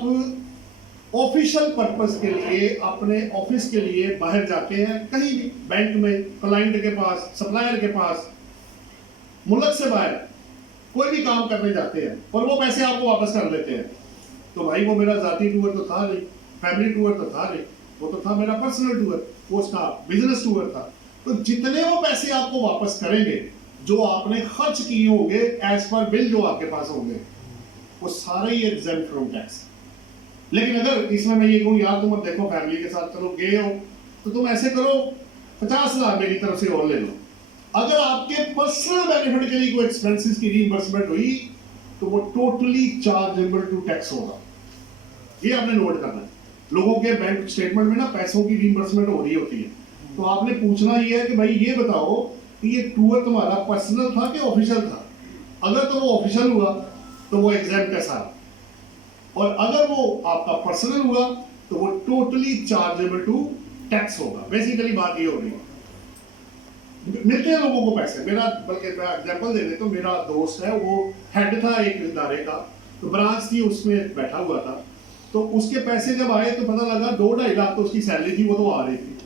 ऑफिशियल पर्पस के लिए अपने ऑफिस के लिए बाहर जाते हैं, कहीं भी बैंक में, क्लाइंट के पास, सप्लायर के पास, मुल्क से बाहर कोई भी काम करने जाते हैं और वो पैसे आपको वापस कर देते हैं, तो भाई वो मेरा जाती टूर तो था नहीं, फैमिली टूर तो था नहीं, वो तो था मेरा पर्सनल टूर, वो उसका बिजनेस टूर था। तो जितने वो पैसे आपको वापस करेंगे जो आपने खर्च किए होंगे एज पर बिल जो आपके पास होंगे, वो सारे ही एग्जेम्प्ट फ्रॉम टैक्स। लेकिन अगर इसमें मैं ये कहूँ यार तुम अब देखो फैमिली के साथ चलो गए हो तो तुम ऐसे करो 50,000 मेरी तरफ से और ले लो। अगर आपके पर्सनल बेनिफिट के लिए कोई एक्सपेंसेस की रीइंबर्समेंट हुई तो वो टोटली चार्जेबल टू टैक्स होगा। ये आपने नोट करना है। लोगों के बैंक स्टेटमेंट में ना पैसों की रीइंबर्समेंट हो रही होती है, तो आपने पूछना ये है कि भाई ये बताओ कि ये टूर तुम्हारा पर्सनल था कि ऑफिशियल था। अगर तो वो ऑफिशियल हुआ तो वो एग्जेम्प्ट है सारा, और अगर वो आपका पर्सनल हुआ तो वो टोटली चार्जेबल टू टैक्स होगा। बेसिकली बात ये हो रही है। मिलते हैं लोगों को पैसे। मेरा बल्कि मैं एग्जांपल दे देता हूँ, मेरा दोस्त है, वो हेड था एक इदारे का, तो ब्रांच थी उसमें बैठा हुआ था, तो उसके पैसे जब आए तो पता लगा 2-2.5 लाख तो उसकी सैलरी थी, वो तो आ रही थी,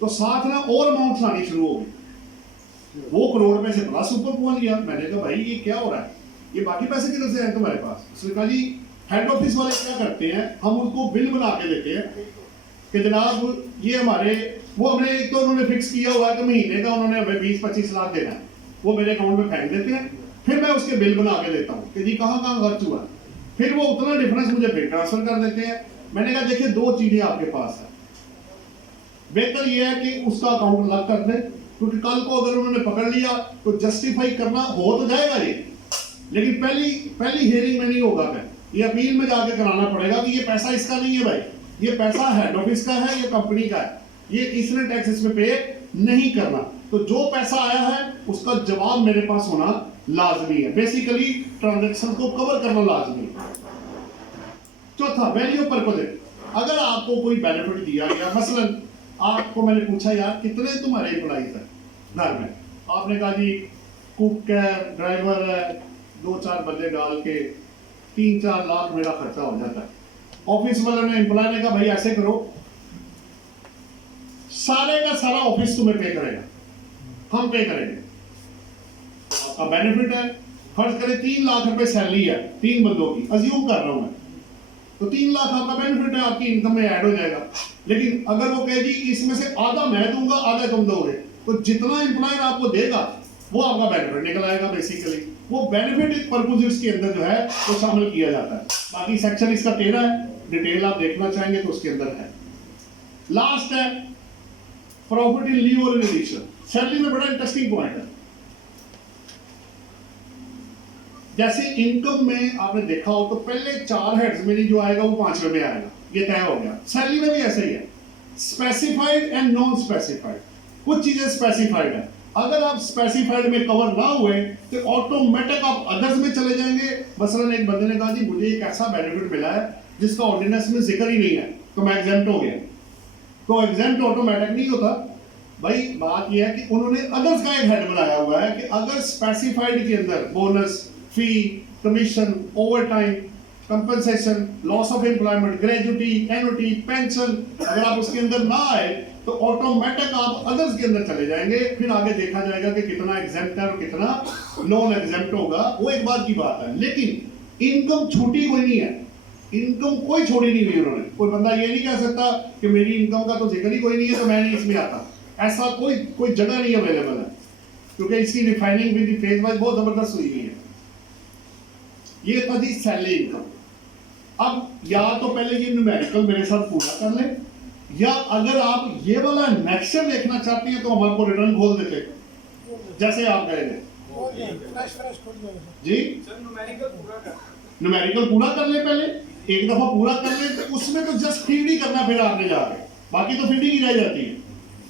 तो साथ ना और अमाउंट आनी शुरू हो गई। वो करोड़ में से प्लस ऊपर पहुंच गया। मैंने कहा भाई ये क्या हो रहा है, ये बाकी पैसे किधर से आए तुम्हारे पास? उसने कहा जी हेड ऑफिस वाले क्या करते हैं, हम उनको बिल बना के देते हैं कि जनाब ये हमारे, वो हमने एक तो उन्होंने फिक्स किया हुआ है कि महीने का उन्होंने हमें 20-25 लाख देना है, वो मेरे अकाउंट में फेंक देते हैं, फिर मैं उसके बिल बना के देता हूँ कि जी कहाँ कहाँ खर्च हुआ, फिर वो उतना डिफरेंस मुझे फिर ट्रांसफर कर देते हैं। मैंने कहा देखिए 2 चीजें आपके पास है, बेहतर यह है कि उसका अकाउंट अलग कर दे, क्योंकि कल को अगर उन्होंने पकड़ लिया तो जस्टिफाई करना हो तो जाएगा ये, लेकिन पहली हियरिंग में नहीं होगा, मैं ये अपील में जाके कराना पड़ेगा कि ये पैसा इसका नहीं है भाई, ये पैसा हेड ऑफिस का है, ये कंपनी का है, ये इसने टैक्स इसमें पे नहीं करना। तो जो पैसा आया है उसका जवाब मेरे पास होना लाजमी है। बेसिकली ट्रांजैक्शन को कवर करना लाजमी है। चौथा वैल्यू पर्पज। अगर आपको कोई बेनिफिट दिया गया, मसलन आपको मैंने पूछा यार कितने तुम्हारे एम्प्लॉइज हैं घर में, आपने कहा जी कुक है, ड्राइवर है, 2-4 बंदे डाल के 3-4 लाख मेरा खर्चा हो जाता है। ऑफिस वाले ने, एम्प्लॉय ने कहा भाई ऐसे करो, सारे का सारा ऑफिस तुम्हें पे करेगा, हम पे करेंगे, आपका बेनिफिट है। फर्ज करें 3 लाख रुपए सैलरी है 3 बंदों की, अज्यूम कर रहा हूं मैं, तो 3 लाख आपका बेनिफिट है, आपकी इनकम में ऐड हो जाएगा। लेकिन अगर वो कहे जी इसमें से आधा मैं दूंगा आधा तुम दोगे, तो जितना एम्प्लॉयर आपको देगा वो आपका बेनिफिट निकल आएगा। बेसिकली वो बेनिफिट पर्पसेस के अंदर जो है वो शामिल किया जाता है। बाकी सेक्शन इसका 13 है, डिटेल आप देखना चाहेंगे तो उसके अंदर है। लास्ट है प्रॉफिट इन लीव और इन एडिशन। सैलरी में बड़ा इंटरेस्टिंग पॉइंट है। जैसे इनकम में आपने देखा हो तो पहले 4 हेड्स में जो आएगा वो 5 रुपए आएगा, ये तय हो गया। सैलरी में भी ऐसा ही है, स्पेसिफाइड एंड नॉन स्पेसिफाइड। कुछ चीजें स्पेसिफाइड है, अगर आप स्पेसिफाइड में कवर ना हुए तो ऑटोमेटिक आप अदर्स में चले जाएंगे। मसलन एक बंदे ने कहा जी मुझे एक ऐसा बेनिफिट मिला है जिसका ऑर्डिनेंस में जिक्र ही नहीं है, तो मैं एग्जेम्प्ट हो गया। तो एग्जेम्प्ट ऑटोमेटिक नहीं होता भाई। बात यह है कि उन्होंने अदर्स का एक हेड बनाया हुआ है कि अगर स्पेसिफाइड के अंदर bonus, fee, commission, over time, compensation, loss of employment, gratuity, annuity, pension, अगर आप उसके अंदर ना आए तो ऑटोमेटिक आप अदर्स के अंदर चले जाएंगे। फिर आगे देखा जाएगा कि कितना एग्जेम्प्ट है और कितना नॉन एग्जेम्प्ट होगा, वो एक बार की बात है। लेकिन इनकम छूटी कोई नहीं है, इनकम कोई छोड़ी नहीं हुई उन्होंने। कोई बंदा ये नहीं कह सकता कि मेरी इनकम का तो जिक्र ही कोई नहीं है तो मैं नहीं इसमें आता, ऐसा कोई जगह नहीं अवेलेबल है, क्योंकि इसकी रिफाइनिंग भी फेज वाइज बहुत जबरदस्त हुई है। ये था जी सैलरी इनकम। अब या तो पहले ये न्यूमेरिकल मेरे साथ पूरा कर ले, या अगर आप ये वाला नेक्स्ट देखना चाहते हैं तो हम आपको रिटर्न खोल देते जैसे आप गए थे जी। न्यूमेरिकल पूरा कर ले, पहले एक दफा पूरा कर ले, तो उसमें तो जस्ट फीड ही करना फिर आपने जाके, बाकी तो फीडिंग ही रह जाती है।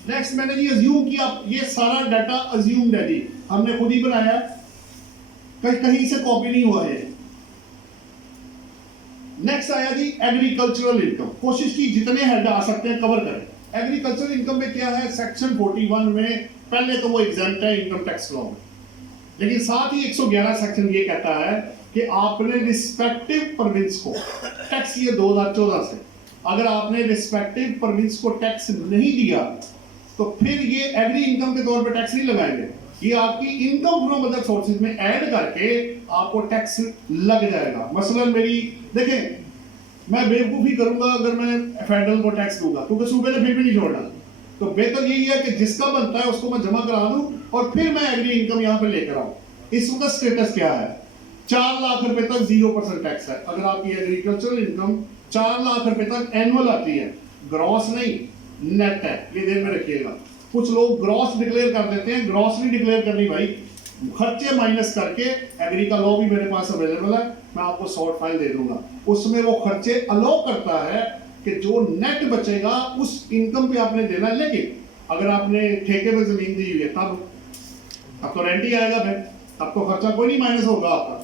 नेक्स्ट मैंने जी अज्यूम किया, ये सारा डाटा अज्यूम्ड है जी, हमने खुद ही बनाया। कहीं से कॉपी नहीं हुआ है। नेक्स्ट आया जी एग्रीकल्चरल इनकम। कोशिश की जितने हेड आ सकते हैं कवर करें। एग्रीकल्चरल इनकम में क्या है, सेक्शन 41 में पहले तो वो एग्जाम्प्ट है इनकम टैक्स लॉ में, लेकिन साथ ही 111 सेक्शन ये कहता है कि आपने रिस्पेक्टिव प्रोविंस को टैक्स, ये 2014 से, अगर आपने रिस्पेक्टिव प्रोविंस को टैक्स नहीं दिया तो फिर ये एग्री इनकम के तौर पे टैक्स नहीं लगाएंगे, ये आपकी इनकम फ्रॉम अदर सोर्सेज में ऐड करके आपको टैक्स लग जाएगा। मसलन मेरी देखें, मैं बेवकूफ़ी करूंगा अगर मैं फेडरल को टैक्स दूंगा, क्योंकि सूबे ने फिर भी नहीं छोड़ना, तो बेहतर यही है कि जिसका बनता है उसको मैं जमा करा दूं और फिर मैं एग्री इनकम यहाँ पे लेकर आऊं। इस वक्त स्टेटस क्या है, 4 लाख रुपए तक 0% टैक्स है। अगर आपकी एग्रीकल्चरल इनकम 4 लाख रुपए तक एनुअल आती है, ग्रॉस नहीं नेट है, ये ध्यान में रखिएगा। कुछ लोग ग्रॉस डिक्लेयर कर देते हैं, ग्रॉस नहीं डिक्लेयर करनी भाई, खर्चे माइनस करके, एग्री का लॉ भी मेरे पास अवेलेबल है, मैं आपको शॉर्ट फाइल दे दूंगा, उसमें वो खर्चे अलाउ करता है कि जो नेट बचेगा उस इनकम पे आपने देना है। लेकिन अगर आपने ठेके पे जमीन दी हुई है तब, अब तो रेंट ही आएगा, फिर अब तो खर्चा कोई नहीं माइनस होगा आपका।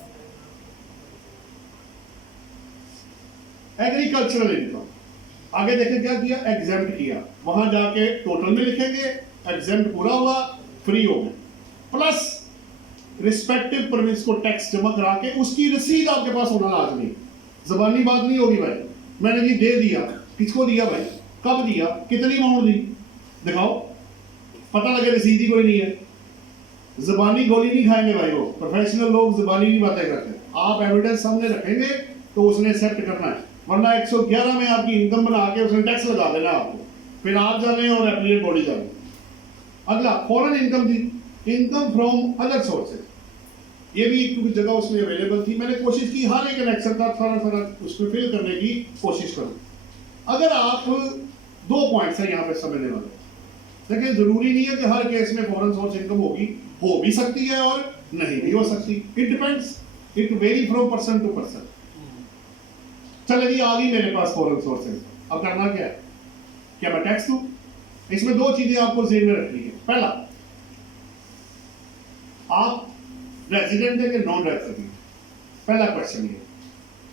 एग्रीकल्चरल इनकम आगे देखें क्या किया, एग्जेम्प्ट किया, वहां जाके टोटल में लिखेंगे, एग्जेम्प्ट पूरा हुआ, फ्री हो गए, प्लस रिस्पेक्टिव प्रोविंस को टैक्स जमा करा के उसकी रसीद आपके पास होना लाजमी। जबानी बात नहीं होगी भाई, मैंने जी दे दिया, किसको दिया भाई, कब दिया, कितनी अमाउंट दी, दिखाओ, पता लगे रसीद ही कोई नहीं है। जबानी गोली नहीं खाएंगे भाई, वो प्रोफेशनल लोग जबानी नहीं बातें करते। आप एविडेंस सामने रखेंगे तो उसने एक्सेप्ट करना है, वरना 111 में आपकी इनकम बना के उसने टैक्स लगा देना आपको, फिर आप जाने और एप्लीकेट बॉडी जाने। अगला फॉरेन इनकम थी, इनकम फ्रॉम अदर सोर्सेज, ये भी एक जगह उसमें अवेलेबल थी, मैंने कोशिश की हर एक एनेक्सर का थोड़ा उसमें फिल करने की कोशिश करूं। अगर आप 2 पॉइंट्स हैं यहाँ पे समझने वाले, देखिए जरूरी नहीं है कि हर केस में फॉरेन सोर्स इनकम होगी, हो भी सकती है और नहीं भी हो सकती, it depends, it vary from person to person. चले जी आ गई मेरे पास फॉरेन सोर्सेज, अब करना क्या है, क्या मैं टैक्स दूं? इसमें 2 चीजें आपको ज़हन में रखनी है। पहला, आप रेजिडेंट है कि नॉन रेजिडेंट, पहला क्वेश्चन ये।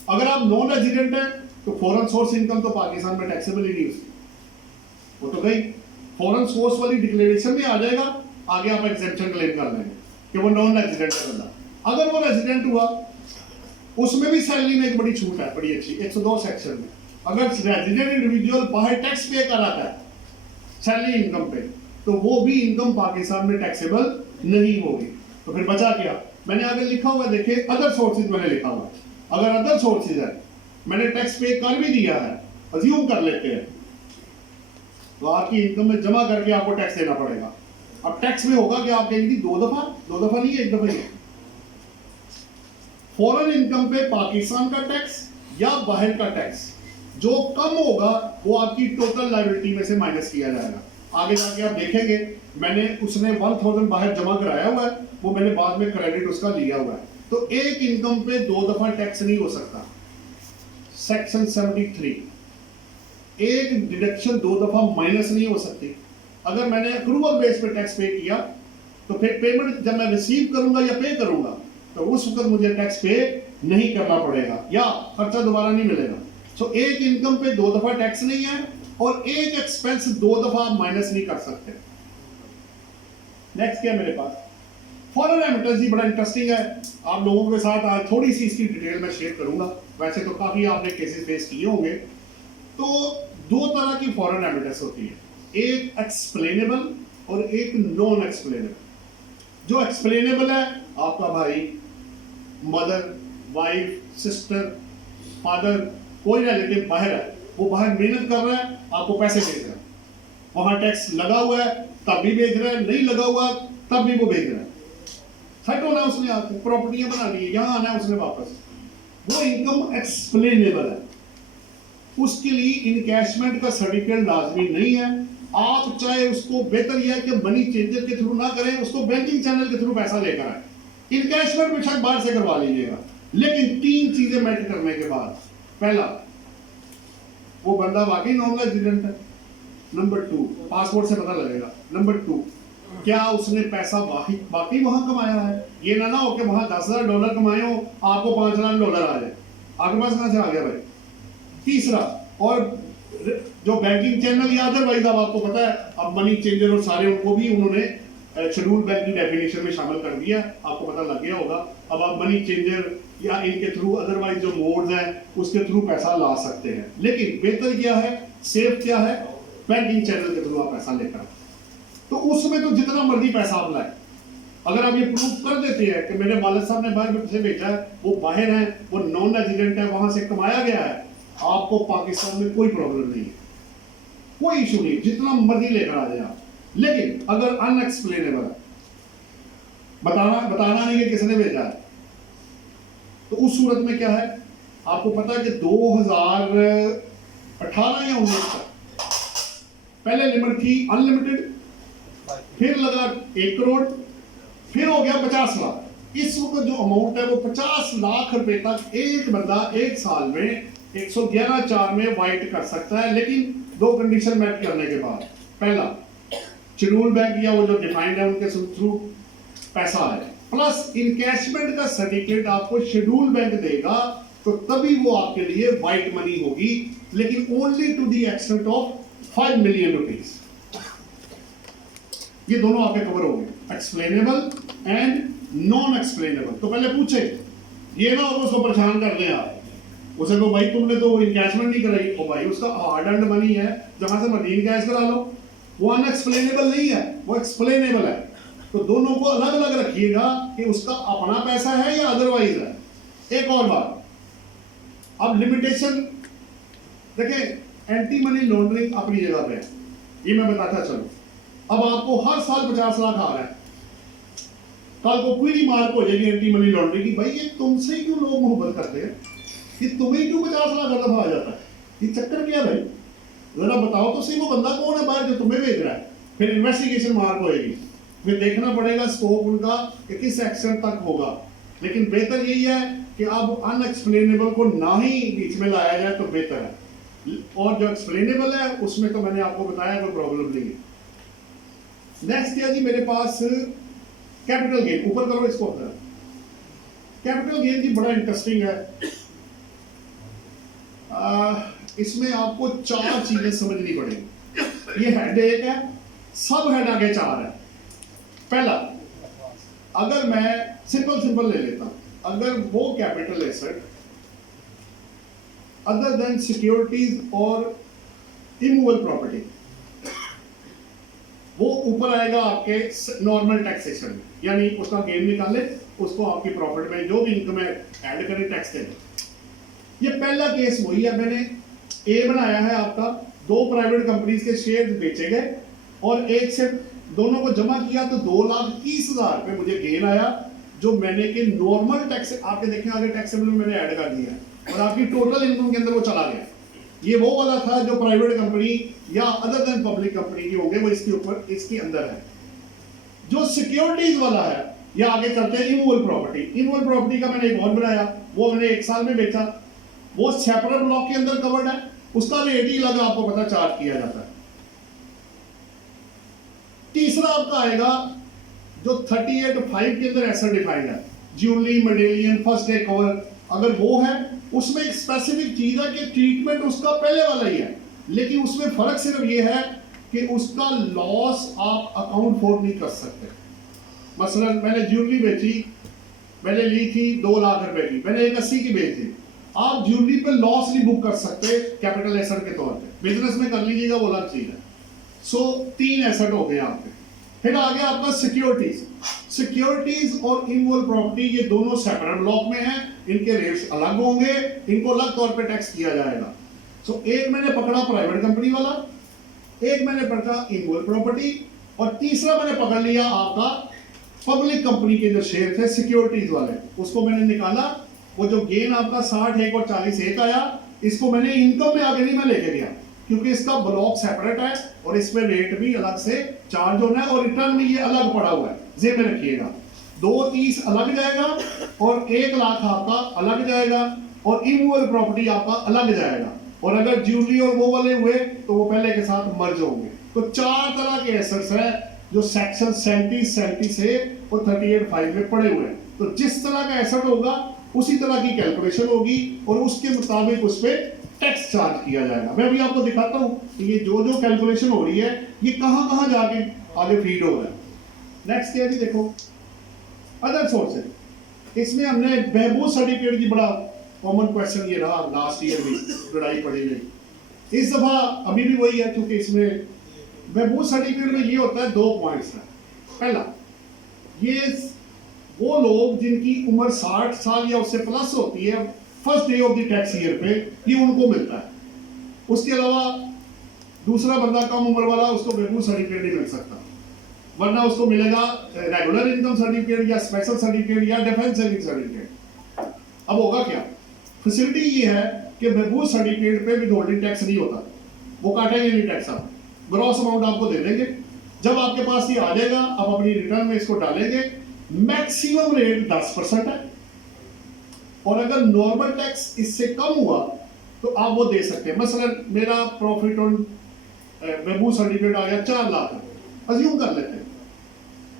अगर आप नॉन रेजिडेंट हैं तो फॉरेन सोर्स इनकम तो पाकिस्तान में टैक्सेबल ही नहीं उसकी, वो तो गई, फॉरेन सोर्स वाली डिक्लेरेशन में आ जाएगा, आगे आप एग्जेम्पशन क्लेम कर लेंगे कि वो नॉन रेजिडेंट है बंदा। अगर वो रेजिडेंट हुआ, उसमें भी सैलरी में एक बड़ी छूट है, बड़ी अच्छी, 102 सेक्शन में, अगर रेजिडेंट इंडिविजुअल बाहर टैक्स पे कर आता है सैलरी इनकम पे, तो वो भी इनकम पाकिस्तान में टैक्सेबल नहीं होगी। तो फिर बचा क्या, मैंने आगे लिखा हुआ देखे, अदर सोर्सेज मैंने लिखा हुआ, अगर अदर सोर्सेज है, मैंने टैक्स पे कर भी दिया है, अज्यूम कर लेते हैं, तो आपकी इनकम में जमा करके आपको टैक्स देना पड़ेगा। अब टैक्स में होगा कि आप कहेंगे 2 दफा नहीं है, 1 दफा ही है। फॉरेन इनकम पे पाकिस्तान का टैक्स या बाहर का टैक्स जो कम होगा वो आपकी टोटल लायबिलिटी में से माइनस किया जाएगा। आगे जाके आप देखेंगे, मैंने उसने 1000 बाहर जमा कराया हुआ है, वो मैंने बाद में क्रेडिट उसका लिया हुआ है, तो एक इनकम पे 2 दफा टैक्स नहीं हो सकता। सेक्शन 73, एक डिडक्शन 2 दफा माइनस नहीं हो सकती। अगर मैंने अक्रूवल बेस पे टैक्स पे किया तो फिर पेमेंट जब मैं रिसीव करूंगा या पे करूंगा तो उस वक्त मुझे टैक्स पे नहीं करना पड़ेगा या खर्चा दोबारा नहीं मिलेगा। सो एक इनकम पे 2 दफा टैक्स नहीं है और एक एक्सपेंस 2 दफा माइनस नहीं कर सकते। नेक्स्ट क्या मेरे पास, फॉरेन रेमिटेंस ही बड़ा इंटरेस्टिंग है, आप लोगों के साथ आज थोड़ी सी इसकी डिटेल में शेयर करूंगा, वैसे तो काफी आपने केसेस फेस किए होंगे। तो 2 तरह की फॉरेन रेमिटेंस होती है, एक एक्सप्लेनेबल और एक नॉन एक्सप्लेनेबल। जो एक्सप्लेनेबल है, आपका भाई, मदर, वाइफ, सिस्टर, फादर, कोई रिलेटिव बाहर है, वो बाहर मेहनत कर रहा है, आपको पैसे भेज रहा है, वहां टैक्स लगा हुआ है तब भी भेज रहा है, नहीं लगा हुआ तब भी वो भेज रहा है, सेट होना उसने, आपको प्रॉपर्टियां बना ली, यहां आना है उसने वापस, वो इनकम एक्सप्लेनेबल है। उसके लिए इनकैशमेंट का सर्टिफिकेट लाजमी नहीं है। आप चाहे उसको, बेहतर यह है कि मनी चेंजर के थ्रू ना करें, उसको बैंकिंग चैनल के थ्रू पैसा लेकर आए, इनकैशमेंट बेशक बाहर से करवा लीजिएगा, लेकिन 3 चीजें मैटर करने के बाद, पहला, वो बंदा वाकई नॉन रेजिडेंट है, नंबर 2 पासपोर्ट से पता लगेगा, नंबर 2 क्या उसने पैसा बाकी वहां कमाया है? ये ना हो कि वहां $10,000 कमाए हो, आपको $5,00,000 आ जाए, आपके पास कहां से आ गया भाई? तीसरा, और जो बैंकिंग चैनल या अदरवाइज, अब आपको पता है अब मनी चेंजर और सारे उनको भी उन्होंने शेड्यूल बैंक की डेफिनेशन में शामिल कर दिया, आपको पता लग गया होगा। अब आप मनी चेंजर या इनके थ्रू अदरवाइज जो मोड्स हैं उसके थ्रू पैसा ला सकते हैं, लेकिन बेहतर क्या है, सेफ क्या है, बैंकिंग चैनल के थ्रू आप पैसा लेकर आए। तो उसमें तो जितना मर्जी पैसा आप लाए, अगर आप ये प्रूफ कर देते हैं कि मेरे वालिद साहब ने बाहर से भेजा है, वो बाहर है, वो नॉन रेजिडेंट है, वहां से कमाया गया है, आपको पाकिस्तान में कोई प्रॉब्लम नहीं है, कोई इशू नहीं, जितना मर्जी लेकर आ जाए आप। लेकिन अगर अनएक्सप्लेनेबल है, बताना नहीं है किसने भेजा है, तो उस सूरत में क्या है, आपको पता है कि 2018 या 19 तक पहले लिमिट थी अनलिमिटेड, फिर लगा 1 करोड़, फिर हो गया 50 लाख। इस वक्त जो अमाउंट है वो 50 लाख रुपए तक एक बंदा एक साल में 111(4) में वाइट कर सकता है, लेकिन 2 कंडीशन मेट करने के बाद। पहला, शेड्यूल बैंक या वो जो डिफाइंड है उनके थ्रू पैसा है, प्लस इनकैशमेंट का सर्टिफिकेट आपको शेड्यूल बैंक देगा, तो तभी वो आपके लिए वाइट मनी होगी, लेकिन only to the extent of 5 million rupees. ये दोनों आपके कवर हो गए, एक्सप्लेनेबल एंड नॉन एक्सप्लेनेबल। तो पहले पूछे, ये ना हो उसको परेशान कर दें आप, उसे को भाई तुमने तो इनकैशमेंट नहीं कराई, ओ भाई उसका हार्ड एंड मनी है, जहां से मर्जी कैश करा लो, वो अनएक्सप्लेनेबल नहीं है, वो एक्सप्लेनेबल है। तो दोनों को अलग अलग रखिएगा कि उसका अपना पैसा है या अदरवाइज है। एक और बात, अब लिमिटेशन देखें, एंटी मनी लॉन्ड्रिंग अपनी जगह पे है, ये मैं बताता चलूं। अब आपको हर साल 50 लाख आ रहा है, कल को क्वेरी मार्क हो जाएगी एंटी मनी लॉन्ड्रिंग की, भाई ये तुमसे ही क्यों लोग मोहब्बत करते हैं, कि तुम्हें क्यों 50 लाख दफा आ जाता है, ये चक्कर क्या भाई, जरा बताओ तो सही, वो बंदा कौन है बाहर जो तुम्हें भेज रहा है। फिर इन्वेस्टिगेशन मार्क होएगी, फिर देखना पड़ेगा स्कोप उनका कि किस एक्शन तक होगा। लेकिन बेहतर यही है कि अब अनएक्सप्लेनेबल को ना ही बीच में लाया जाए तो बेहतर है, और जो एक्सप्लेनेबल है उसमें तो मैंने आपको बताया कोई प्रॉब्लम नहीं है। नेक्स्ट है जी मेरे पास कैपिटल गेन, ऊपर करो इसको अंदर। कैपिटल गेन जी बड़ा इंटरेस्टिंग है, इसमें आपको 4 चीजें समझनी पड़ेगी। ये हेड 1 है, सब हेड आगे 4 है। पहला, अगर मैं सिंपल ले लेता हूं, अगर वो capital asset other than securities और इमूवेबल प्रॉपर्टी, वो ऊपर आएगा आपके नॉर्मल टैक्सेशन में, यानी उसका गेन निकाले, उसको आपकी प्रॉफिट में जो भी इनकम है ऐड करें, टैक्स दें। ये पहला केस वही है, मैंने ए बनाया है आपका, 2 प्राइवेट कंपनीज के शेयर बेचे गए और एक से दोनों को जमा किया तो 2,30,000 रुपए मुझे गेन आया, जो मैंने के नॉर्मल टैक्स, आपके देखें आगे टैक्सेबल में मैंने ऐड कर दिया और आपकी टोटल इनकम के अंदर वो चला गया। ये वो वाला था जो प्राइवेट कंपनी या अदर देन पब्लिक कंपनी की होंगे, वो इसके ऊपर इसके अंदर है। जो सिक्योरिटीज वाला है, या आगे चलते हैं इमूवेबल प्रॉपर्टी। इमूवेबल प्रॉपर्टी का मैंने एक और बनाया, वो मैंने 1 साल में बेचा, वो सेपरेट ब्लॉक के अंदर कवर्ड है, उसका रेट ही अलग आपको पता चार्ज किया जाता है। तीसरा आपका आएगा जो 38(5) के अंदर एसेट डिफाइंड है, jewellery, medallion, first day cover, अगर वो है उसमें एक स्पेसिफिक चीज है कि ट्रीटमेंट उसका पहले वाला ही है, लेकिन उसमें फर्क सिर्फ ये है कि उसका लॉस आप अकाउंट फॉर नहीं कर सकते। मसलन मैंने ज्वेलरी बेची, मैंने ली थी 2 लाख रुपए की, मैंने 180 की बेच दी, आप ज्वेलरी पे लॉस नहीं बुक कर सकते कैपिटल एसेट के तौर पे, बिजनेस में कर लीजिएगा वो अलग चीज है। सो 3 एसेट हो गए आपके। फिर आ गया आपका सिक्योरिटीज और इमूवेबल प्रॉपर्टी, ये दोनों सेपरेट ब्लॉक में हैं, इनके रेट्स अलग होंगे, इनको अलग तौर पे टैक्स किया जाएगा। सो एक मैंने पकड़ा प्राइवेट कंपनी वाला, एक मैंने पकड़ा इमूवेबल प्रॉपर्टी, और तीसरा मैंने पकड़ लिया आपका पब्लिक कंपनी के जो शेयर थे सिक्योरिटीज वाले, उसको मैंने निकाला। वो जो गेन आपका 60 एक और 40 एक आया, इसको मैंने इनकम में आगे नहीं मैं लेके गया, क्योंकि इसका ब्लॉक सेपरेट है और इसमें रेट भी अलग से चार्ज होना है, और रिटर्न में ये अलग पड़ा हुआ है, जेब में रखिएगा। 230 अलग जाएगा और 1 लाख आपका अलग जाएगा, और इमूवेबल प्रॉपर्टी आपका अलग जाएगा, और अगर ज्वेलरी और वो वाले हुए तो वो पहले के साथ मर्ज होंगे। तो 4 तरह के एसेट्स हैं जो सेक्शन 37 से और 38(5) में पड़े हुए हैं। तो जिस तरह का एसेट होगा उसी तरह की कैलकुलेशन होगी और उसके मुताबिक उस पर टैक्स चार्ज किया जाएगा। मैं अभी आपको दिखाता हूँ कि ये जो जो कैलकुलेशन हो रही है ये कहाँ कहाँ जाके आगे फीड हो रहा है। नेक्स्ट क्या जी, देखो अदर सोर्सेज। इसमें हमने बहबूद सर्टिफिकेट की बड़ा कॉमन क्वेश्चन ये रहा लास्ट ईयर भी लड़ाई पड़ी गई। इस दफा अभी भी वही है, क्योंकि इसमें बहबूद सर्टिफिकेट में ये होता है 2 पॉइंट्स है। पहला, ये वो लोग जिनकी उम्र 60 साल या उससे प्लस होती है first day of the tax year पे, ये उनको मिलता है। उसके अलावा दूसरा बंदा कम उम्र वाला उसको बहबूद सर्टिफिकेट नहीं मिल सकता, वरना उसको मिलेगा रेगुलर इनकम सर्टिफिकेट या स्पेशल सर्टिफिकेट या डिफेंस सर्विस सर्टिफिकेट। अब होगा क्या, फैसिलिटी ये है कि बहबूद सर्टिफिकेट पे विदहोल्डिंग टैक्स नहीं होता, वो काटेंगे नहीं टैक्स, आप ग्रॉस अमाउंट आपको दे देंगे। जब आपके पास ये आ जाएगा आप अपनी रिटर्न में इसको डालेंगे। मैक्सिमम रेट 10% है और अगर नॉर्मल टैक्स इससे कम हुआ तो आप वो दे सकते हैं। मसलन मेरा प्रॉफिट ऑन बहबूद सर्टिफिकेट आ गया 4 लाख, अज्यूम कर लेते हैं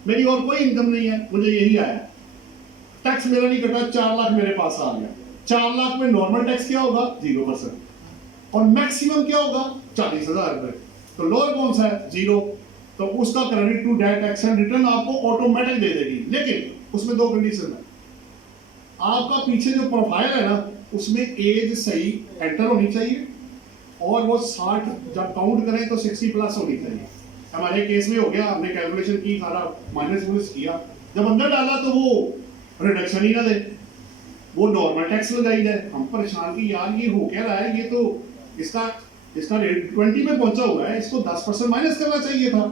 मेरी और कोई इनकम नहीं है, मुझे यही आया, टैक्स मेरा नहीं कटा, 4 लाख मेरे पास आ गया। 4 लाख में नॉर्मल टैक्स क्या होगा 0% और मैक्सिमम क्या होगा 40,000 रुपए। तो लोअर कौन सा है 0, तो उसका credit to date tax and return आपको ऑटोमेटिक दे देगी। लेकिन उसमें 2 कंडीशन है, आपका पीछे जो प्रोफाइल है ना उसमें एज सही एंटर होनी चाहिए और वो 60 जब काउंट करें तो 60 प्लस होनी चाहिए। हमारे केस में हो गया, हमने कैलकुलेशन की, सारा माइनस किया, जब अंदर डाला तो वो रिडक्शन ही ना दे, वो नॉर्मल टैक्स लगाई जाए। हम परेशान की यार ये हो क्या रहा है, ये तो इसका रेट 20 में पहुंचा हुआ है, इसको 10% माइनस करना चाहिए था।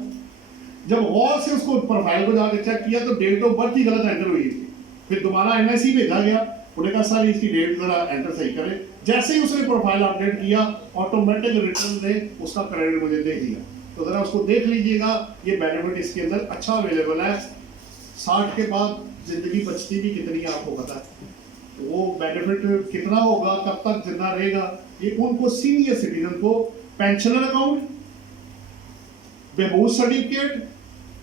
जब गौर से उसको प्रोफाइल को जाकर चेक किया तो डेट ऑफ बर्थ ही गलत एंटर हुई थी। फिर दोबारा एनआईसी भेजा गया, उन्होंने कहा सर इसकी डेट जरा एंटर सही करें। जैसे ही उसने प्रोफाइल अपडेट किया ऑटोमेटिक रिटर्न ने उसका क्रेडिट मुझे दे दिया। तो जरा उसको देख लीजिएगा, ये बेनिफिट इसके अंदर अच्छा अवेलेबल है। 60 के बाद जिंदगी बचती भी कितनी आपको पता है, तो वो बेनिफिट कितना होगा, कब तक जिंदा रहेगा, ये उनको सीनियर सिटीजन को पेंशनर अकाउंट, बहबूद सर्टिफिकेट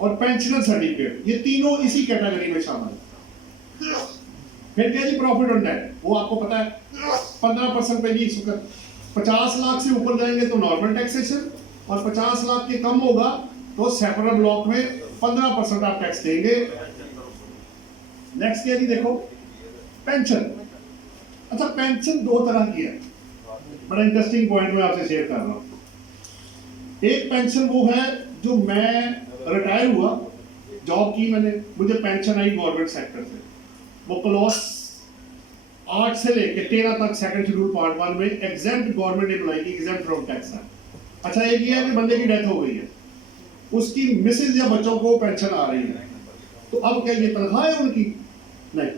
और पेंशनर सर्टिफिकेट, ये तीनों इसी कैटेगरी में शामिल है। फिर क्या जी, प्रॉफिट ऑन डेट, वो आपको पता है 15% पे जी। इस वक्त 50 लाख से ऊपर जाएंगे तो नॉर्मल टैक्सेशन और 50 लाख के कम होगा तो सेपरेट ब्लॉक में 15% आप टैक्स देंगे। नेक्स्ट क्या जी, देखो पेंशन। अच्छा, पेंशन 2 तरह की है, बड़ा इंटरेस्टिंग पॉइंट मैं आपसे शेयर कर रहा हूँ। एक पेंशन वो है जो मैं रिटायर हुआ, जॉब की मैंने, मुझे पेंशन आई गवर्नमेंट सेक्टर से, वो क्लॉज 8 से लेके 13 तक सेकंड शेड्यूल पार्ट 1 में एग्जेम्प्ट गवर्नमेंट एम्प्लॉय की एग्जेम्प्ट फ्रॉम टैक्स है। अच्छा, एक ये है कि बंदे की डेथ हो गई है, उसकी मिसेज या बच्चों को पेंशन आ रही है, तो अब क्या ये तनख्वाह है उनकी? नहीं,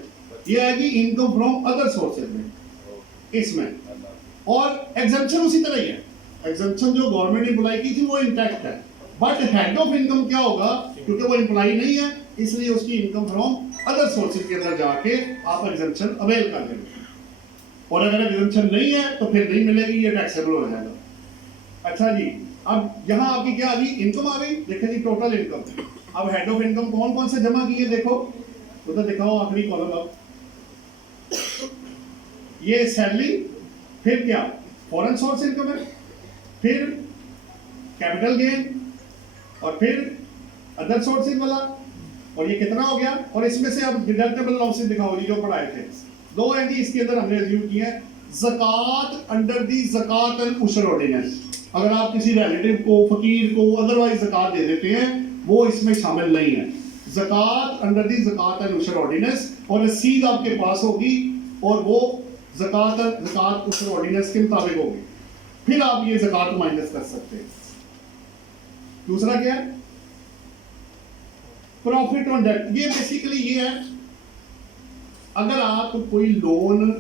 ये आएगी इनकम फ्रॉम अदर सोर्सेज में इसमें। और एग्जेम्पशन उसी तरह ही है, एग्जेम्पशन जो गवर्नमेंट एम्प्लॉय की थी वो इंटैक्ट है, बट हेड ऑफ इनकम क्या होगा, क्योंकि वो एम्प्लॉय नहीं है इसलिए उसकी इनकम फ्रॉम अदर सोर्सेज के अंदर जाके आप एग्जेम्पशन अवेल कर लेंगे। और अगर एग्जेम्पशन नहीं है तो फिर नहीं मिलेगी, ये टैक्सेबल हो जाएगा। अच्छा जी, अब यहाँ आपकी क्या आ गई, इनकम आ गई। देखें जी टोटल इनकम, अब हेड ऑफ इनकम कौन कौन से जमा किए, देखो उधर दिखाओ आखिरी कॉलम। अब ये सैलरी, फिर क्या फॉरेन सोर्स इनकम है, फिर कैपिटल गेन और फिर अदर सोर्सेज वाला, और ये कितना हो गया। और इसमें से अब डिडक्टेबल लॉसेस दिखाओ जी, जो पढ़ाए थे 2 है जी, इसके अंदर हमने अज्यूम किया है ज़कात अंडर दी ज़कात एंड उशर ऑर्डिनेंस। अगर आप किसी रिलेटिव को, फकीर को अदरवाइज ज़कात दे देते हैं, वो इसमें शामिल नहीं है। ज़कात अंडर दी ज़कात एंड उशर ऑर्डिनेंस, और रसीद आपके पास होगी और वो ज़कात उशर ऑर्डिनेंस के मुताबिक होगी, फिर आप ये ज़कात माइनस कर सकते हैं। दूसरा क्या है, प्रॉफिट ऑन डेट। ये बेसिकली ये है, अगर आप कोई लोन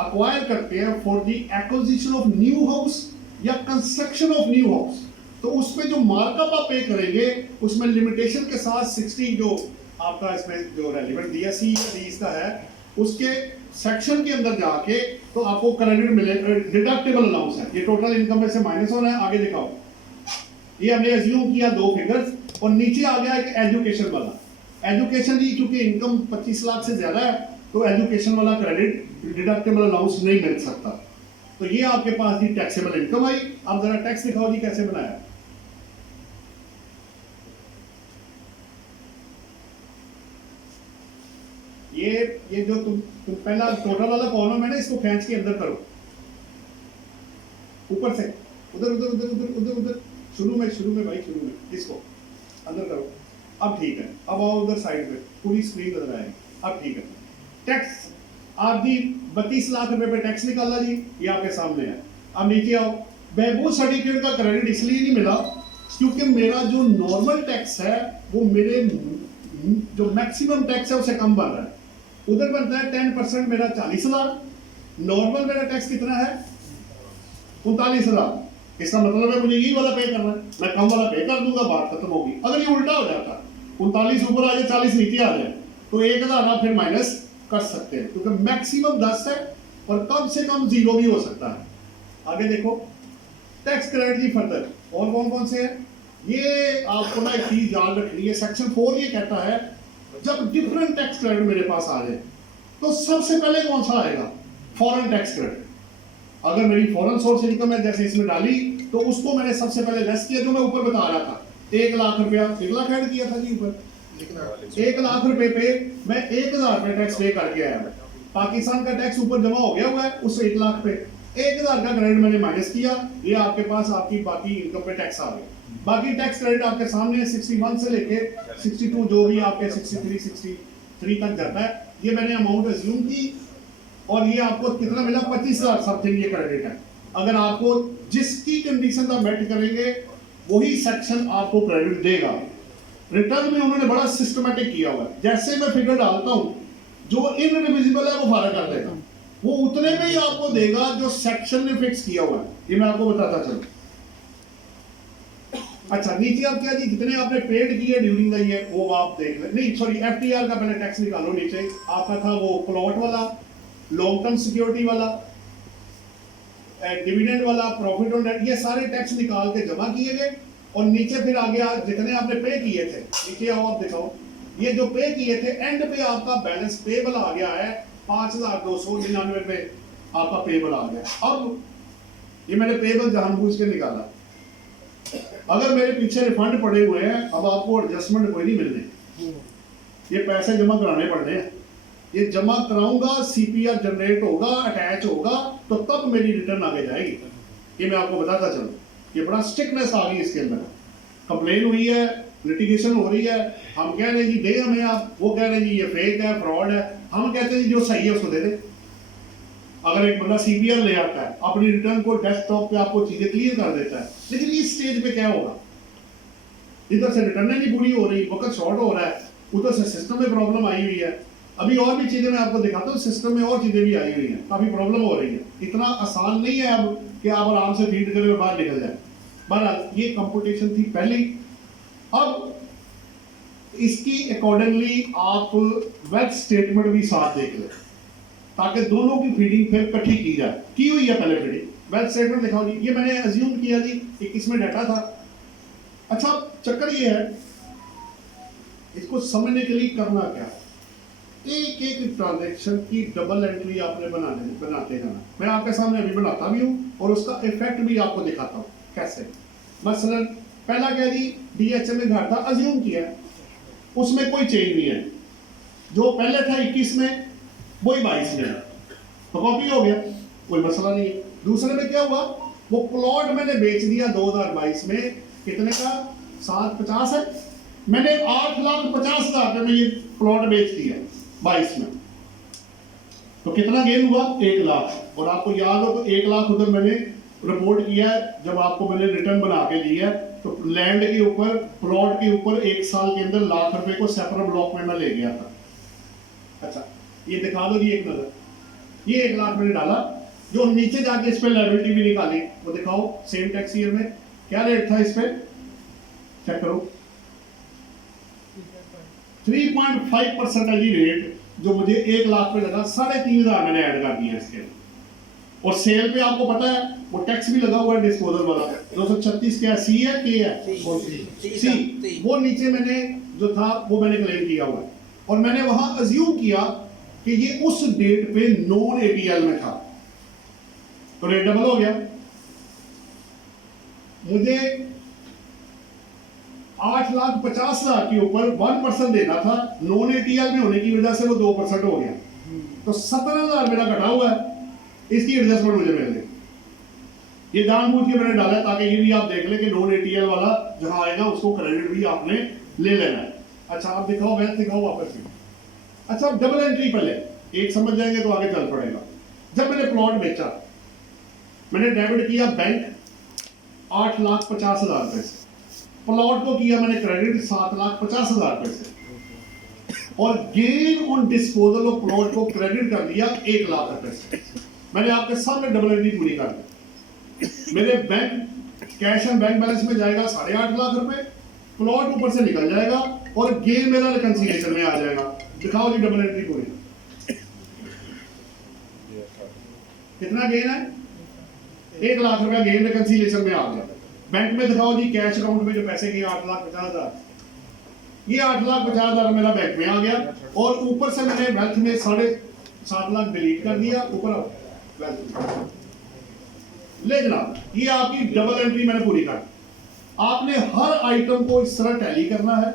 अक्वायर करते हैं for the acquisition of new house या कंस्ट्रक्शन ऑफ न्यू हाउस, तो उसमें जो मार्कअप आप पे करेंगे उसमें लिमिटेशन के साथ 60 जो आपका इसमें जो रेलिवेंट दिया सी या डी का है, उसके सेक्शन के अंदर जाके तो आपको क्रेडिट मिलेगा, डिडक्टेबल अलाउंस है। ये टोटल इनकम में से माइनस होना है। आगे दिखाओ, ये हमने अज्यूम किया 2 फिगर्स, और नीचे आ गया एक एजुकेशन वाला। एजुकेशन की क्योंकि इनकम 25 लाख से ज्यादा है तो एजुकेशन वाला क्रेडिट डिडक्टेबल अलाउंस नहीं मिल सकता। तो ये आपके पास जी टैक्सेबल इनकम आई। अब जरा टैक्स दिखाओ जी कैसे बनाया। ये जो तुम पहला टोटल वाला कॉलम है ना, इसको खींच के अंदर करो ऊपर से, उधर उधर उधर उधर उधर उधर शुरू में भाई शुरू में इसको अंदर करो। अब ठीक है, अब आओ उधर साइड में, पूरी स्क्रीन नजर आएगी। अब ठीक है, टैक्स आप जी 32 लाख रुपए पे टैक्स निकाला जी, ये आपके सामने है। अब नीचे आओ, बहबूद सर्टिफिकेट का क्रेडिट इसलिए नहीं मिला क्योंकि मेरा जो नॉर्मल टैक्स है वो मेरे जो मैक्सिमम टैक्स है उससे कम बन रहा है। उधर बनता है 10% मेरा 40 लाख, नॉर्मल मेरा टैक्स कितना है 39 लाख। इसका मतलब है मुझे यही वाला पे करना है, मैं कम वाला पे कर दूंगा, बात खत्म होगी। अगर ये उल्टा हो जाता 39 ऊपर आ जाए 40 नीचे आ जाए तो 1000 आप फिर माइनस कर सकते हैं क्योंकि मैक्सिमम 10 है और कम से कम 0 भी हो सकता है। आगे देखो टैक्स क्रेडिट की फर्दर और कौन कौन से हैं, ये आपको ना एक चीज याद रखनी है। सेक्शन 4 ये कहता है जब डिफरेंट टैक्स क्रेडिट मेरे पास आ जाए तो सबसे पहले कौन सा आएगा, फॉरेन टैक्स क्रेडिट। अगर मेरी फॉरेन सोर्स इनकम है जैसे इसमें डाली तो उसको मैंने सबसे पहले लेस किया, जो मैं ऊपर बता रहा था 1 लाख रुपया, 1 लाख ऐड किया था जी ऊपर, 1 लाख रुपए पे मैं 1000 रुपए टैक्स पे करके आया। पाकिस्तान का टैक्स ऊपर जमा हो गया हुआ है, उस 1 लाख पे 1000 का क्रेडिट मैंने माइनस किया, ये आपके पास आपकी बाकी इनकम पे टैक्स आ गया। बाकी टैक्स क्रेडिट आपके सामने 61 से लेके 62 जो भी आपके 63 63 तक जाता है। ये मैंने अमाउंट अज्यूम की और ये आपको कितना मिला 25,000 समथिंग ये क्रेडिट है। अगर आपको जिसकी कंडीशन आप मेट करेंगे वही सेक्शन आपको क्रेडिट देगा। रिटर्न में उन्होंने बड़ा सिस्टमैटिक किया हुआ है, जैसे मैं फिगर डालता हूं जो इनडिविजिबल है वो फारा कर देगा, वो उतने में ही आपको देगा जो सेक्शन ने फिक्स किया हुआ है। ये मैं आपको बताता चलूं। अच्छा नीचे आप क्या जी जितने आपने पेड किए ड्यूरिंग द ईयर वो आप देख ले, नहीं सॉरी एफटीआर का पहले टैक्स निकालो। नीचे आपका था वो प्लॉट वाला, लॉन्ग टर्म सिक्योरिटी वाला, डिविडेंड वाला, प्रॉफिट ऑन डेट, ये सारे टैक्स निकाल के जमा किए गए। और नीचे फिर आगे जितने आपने पे किए थे, नीचे आओ आप दिखाओ, ये जो पे किए थे एंड पे आपका बैलेंस पेबल आ गया है 5299 पे आपका पेबल आ गया। अब ये मैंने पेबल जानबूझ के निकाला, अगर मेरे पीछे रिफंड पड़े हुए हैं अब आपको एडजस्टमेंट कोई नहीं मिलने, ये पैसे जमा कराने पड़ने हैं। ये जमा कराऊंगा, सीपीआर जनरेट होगा, अटैच होगा तो तब मेरी रिटर्न आगे जाएगी। ये मैं आपको बताता चलूं, ये बड़ा स्ट्रिक्टनेस आ गई इसके अंदर। कंप्लेन हुई है, लिटिगेशन हो रही है, हम कह रहे हैं जी दे हमें आप, वो कह रहे हैं जी ये फेक है, फ्रॉड है। हम कहते हैं जी जो सही है उसको दे दे। अगर एक बंदा सीपीआर ले आता है अपनी रिटर्न को डेस्कटॉप पे आपको चीजें क्लियर कर देता है, लेकिन इस स्टेज पे क्या होगा, इधर से रिटर्न नहीं पूरी हो रही, वक्त शॉर्ट हो रहा है, उधर से सिस्टम में प्रॉब्लम आई हुई है। अभी और भी चीजें मैं आपको दिखाता हूँ, सिस्टम में और चीजें भी आई हुई हैं, काफी प्रॉब्लम हो रही है। इतना आसान नहीं है अब कि आप आराम से फीड करके बाहर निकल जाए। बहरहाल ये कंपटीशन थी पहली। अब इसकी अकॉर्डिंगली आप वेल्थ स्टेटमेंट भी साथ देख लें ताकि दोनों की फीडिंग फिर इकट्ठी की जाए। की हुई है पहले फीडिंग। वेल्थ स्टेटमेंट दिखाओ जी, ये मैंने अज्यूम किया जी 21 में डाटा था। अच्छा चक्कर ये है, इसको समझने के लिए करना क्या है, एक एक ट्रांजैक्शन की डबल एंट्री आपने बनाते जाना। मैं आपके सामने अभी बनाता भी हूँ और उसका इफेक्ट भी आपको दिखाता हूँ कैसे। मसलन पहला क्या जी, डीएचएम में घर था, अज्यूम किया, उसमें कोई चेंज नहीं है, जो पहले था 21 में वही 22 में, तो कॉपी हो गया, कोई मसला नहीं है। दूसरे में क्या हुआ, वो प्लॉट मैंने बेच दिया 2022 में, कितने का 750 है, मैंने 8,50,000 में ये प्लॉट बेच दिया 22 में, तो कितना गेन हुआ 1 लाख। और आपको याद हो तो 1 लाख उधर मैंने रिपोर्ट किया है जब आपको मैंने रिटर्न बना के दी है, तो लैंड के ऊपर, प्लॉट के ऊपर 1 साल के अंदर लाख रुपए को सेपरेट ब्लॉक में मैं ले गया था। अच्छा ये दिखा दो जी एक नजर, ये 1 लाख मैंने डाला, जो नीचे जाके इस पे लायबिलिटी भी निकाली वो दिखाओ। सेम टैक्स ईयर में क्या रेट था इस पे, चेक करो, 3.5% है जी रेट, जो मुझे 1 लाख पे लगा, 3,500 मैंने ऐड कर दिया इसके। और सेल पे आपको पता है वो टैक्स भी लगा हुआ है डिस्पोजल वाला 236 क्या सी है के है सी, वो नीचे मैंने जो था वो मैंने क्लेम किया हुआ है और मैंने वहां अज्यूम किया कि ये उस डेट पे नॉन एपीएल में था, तो रेट डबल हो गया। मुझे 8,50,000 के ऊपर 1% देना था, नॉन एटीएल में होने की वजह से वो 2% हो गया, तो 17,000 मेरा कटा हुआ है, इसकी एडजस्टमेंट मुझे मिल गई। ये जानबूझ के मैंने डाला ताकि ये भी आप देख लें कि नॉन एटीएल वाला जहां आएगा उसको क्रेडिट भी आपने ले लेना है। अच्छा आप दिखाओ, वैसे दिखाओ वापस से। अच्छा डबल एंट्री पहले एक समझ जाएंगे तो आगे चल पड़ेगा। जब मैंने प्लॉट बेचा, मैंने डेबिट किया बैंक 8,50,000 रुपए से, प्लॉट को किया मैंने क्रेडिट 7,50,000 रुपए से, और gain on disposal of plot को क्रेडिट कर दिया 1 लाख रुपए से। मैंने आपके सामने डबल एंट्री पूरी कर दी। मेरे bank cash and bank balance में जाएगा 8.5 लाख रुपए, प्लॉट ऊपर से निकल जाएगा और गेन मेरा रिकंसिलिएशन में आ जाएगा। दिखाओ जी डबल एंट्री पूरी, कितना गेन है? 1 लाख रुपया गेन रिकंसिलिएशन में आ गया। बैंक में दिखाओ जी कैश अकाउंट में जो पैसे गए 8,50,000, ये 8,50,000 मेरा बैंक में आ गया और ऊपर से मैंने वेल्थ में 7.5 लाख डिलीट कर दिया। ऊपर ले जनाब, ये आपकी डबल एंट्री मैंने पूरी कर। आपने हर आइटम को इस तरह टैली करना है,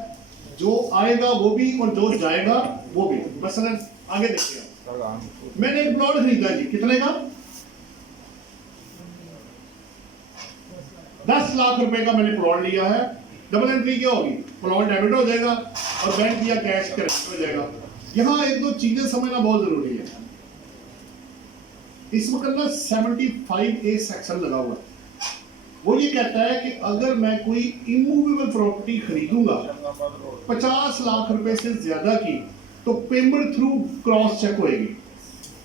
जो आएगा वो भी और जो जाएगा वो भी। मसलन आगे देखिए, मैंने एक प्लॉट खरीदा जी, कितने का? 10 लाख रुपए का मैंने प्लॉट लिया है। डबल एंट्री क्या होगी? प्लॉट डेबिट हो जाएगा और बैंक या कैश क्रेडिट हो जाएगा। यहां एक दो चीजें समझना बहुत जरूरी है। इस वक्त ना 75A सेक्शन लगा हुआ है, वो ये कहता है कि अगर मैं कोई इमूवेबल प्रॉपर्टी खरीदूंगा 50 लाख रुपए से ज्यादा की, तो पेमेंट थ्रू क्रॉस चेक होएगी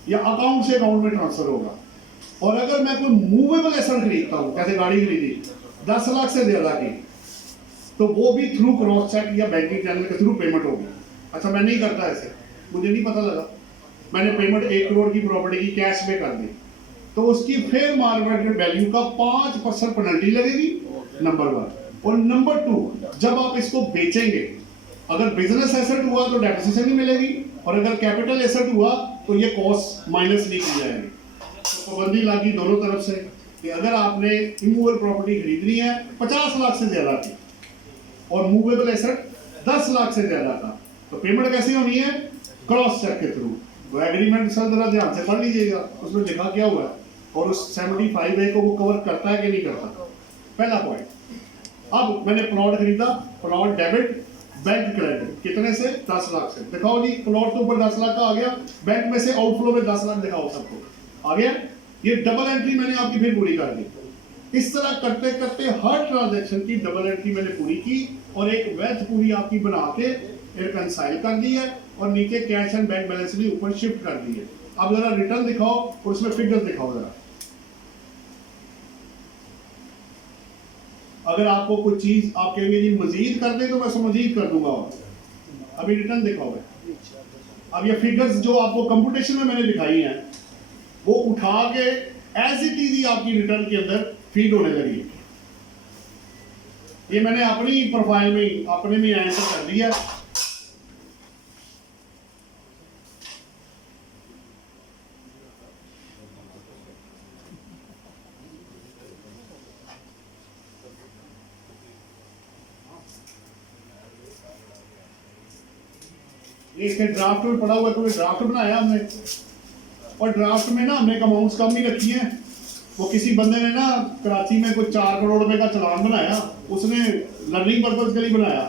या अकाउंट से अकाउंट में ट्रांसफर होगा। और अगर मैं कोई मूवेबल एसेट खरीदता हूं, जैसे गाड़ी खरीदी 10 लाख से ज्यादा की, तो वो भी थ्रू क्रॉस चेक या बैंकिंग चैनल के थ्रू पेमेंट होगी। अच्छा मैं नहीं करता ऐसे, मुझे नहीं पता लगा, मैंने पेमेंट 1 करोड़ की प्रॉपर्टी की कैश में कर दी, तो उसकी फेयर मार्केट वैल्यू का 5% पेनल्टी लगेगी, नंबर 1। और नंबर 2, जब आप इसको बेचेंगे, अगर बिजनेस एसेट हुआ तो डेप्रिसिएशन ही मिलेगी, और अगर कैपिटल एसेट हुआ तो ये कॉस्ट माइनस नहीं की जाएगी। तो पाबंदी लागी दोनों तरफ से कि अगर आपने इमूवेबल प्रॉपर्टी खरीदनी है 50 लाख से ज्यादा की और मूवेबल एसेट 10 लाख से ज्यादा का, तो पेमेंट कैसे होनी है? क्रॉस चेक के थ्रू। वो एग्रीमेंट सर जरा ध्यान से पढ़ लीजिएगा, उसमें लिखा क्या हुआ है और उस 75A को वो कवर करता है कि नहीं करता। पहला पॉइंट। अब मैंने प्लॉट खरीदा, प्लॉट डेबिट, बैंक क्रेडिट, कितने से? 10 लाख से। दिखाओ जी, प्लॉट के ऊपर 10 लाख का आ गया, बैंक में से आउटफ्लो में 10 लाख दिखाओ सबको, आ गया। ये डबल एंट्री मैंने आपकी फिर पूरी कर दी। इस तरह करते करते हर ट्रांजैक्शन की डबल एंट्री मैंने पूरी की और एक वेल्थ पूरी आपकी बना के रिकंसाइल कर दी है और नीचे कैश एंड बैंक बैलेंस भी ऊपर शिफ्ट कर दी है। अब जरा रिटर्न दिखाओ और उसमें फिगर्स दिखाओ जरा। अगर आपको कोई चीज आप कहेंगे जी मजीद कर दे, तो मैं मजीद कर दूंगा। अभी रिटर्न दिखाओ। अब ये फिगर्स जो आपको कंप्यूटेशन में मैंने दिखाई हैं, वो उठा के एज इट इज आपकी रिटर्न के अंदर फीड होने लगी। ये मैंने अपनी प्रोफाइल में अपने में एंटर कर दिया। इसके ड्राफ्ट में पड़ा हुआ, कोई ड्राफ्ट बनाया हमने, और ड्राफ्ट में ना हमने अमाउंट्स कम ही रखी हैं। वो किसी बंदे ने ना कराची में कोई 4 करोड़ रुपए का चालान बनाया, उसने लर्निंग पर्पज के लिए बनाया,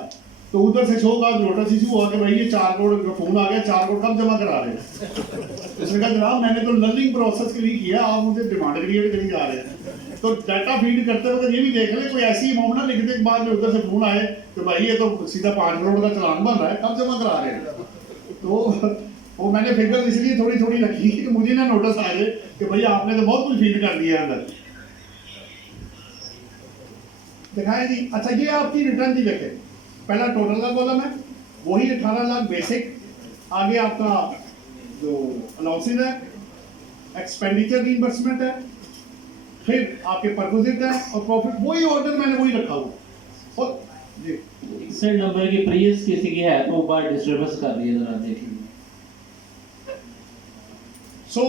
तो उधर से शो का नोटिस इशू हुआ कि भाई ये 4 करोड़ का फोन आ गया, 4 करोड़ कब जमा करा रहे हैं। उसने कहा जनाब मैंने तो लर्निंग प्रोसेस के लिए किया, आप मुझे डिमांड क्रिएट करी जा रहे हैं। तो डाटा फीड करते वक्त ये भी देख ले कोई ऐसी अमाउंट ना लिखने के बाद में उधर से फोन आए कि भाई ये तो सीधा 5 करोड़ का चालान बन रहा है, कब जमा करा रहे हैं। तो वो मैंने फिगर इसलिए थोड़ी थोड़ी रखी कि मुझे ना नोटिस आ जाए कि भाई आपने तो बहुत कुछ फीड कर दिया अंदर। दिखाएं जी। अच्छा ये आपकी रिटर्न जी देखें, पहला टोटल का कॉलम है, वही 18 लाख बेसिक, आगे आपका जो अलाउंसेस है, एक्सपेंडिचर रीइंबर्समेंट है, फिर आपके परपोजिट है और प्रॉफिट, वही ऑर्डर मैंने वही रखा हुआ। और जी फिक्स्ड नंबर की प्रीवियस किसी की है तो ऊपर डिस्टर्बेंस कर रही है, जरा देखिए। सो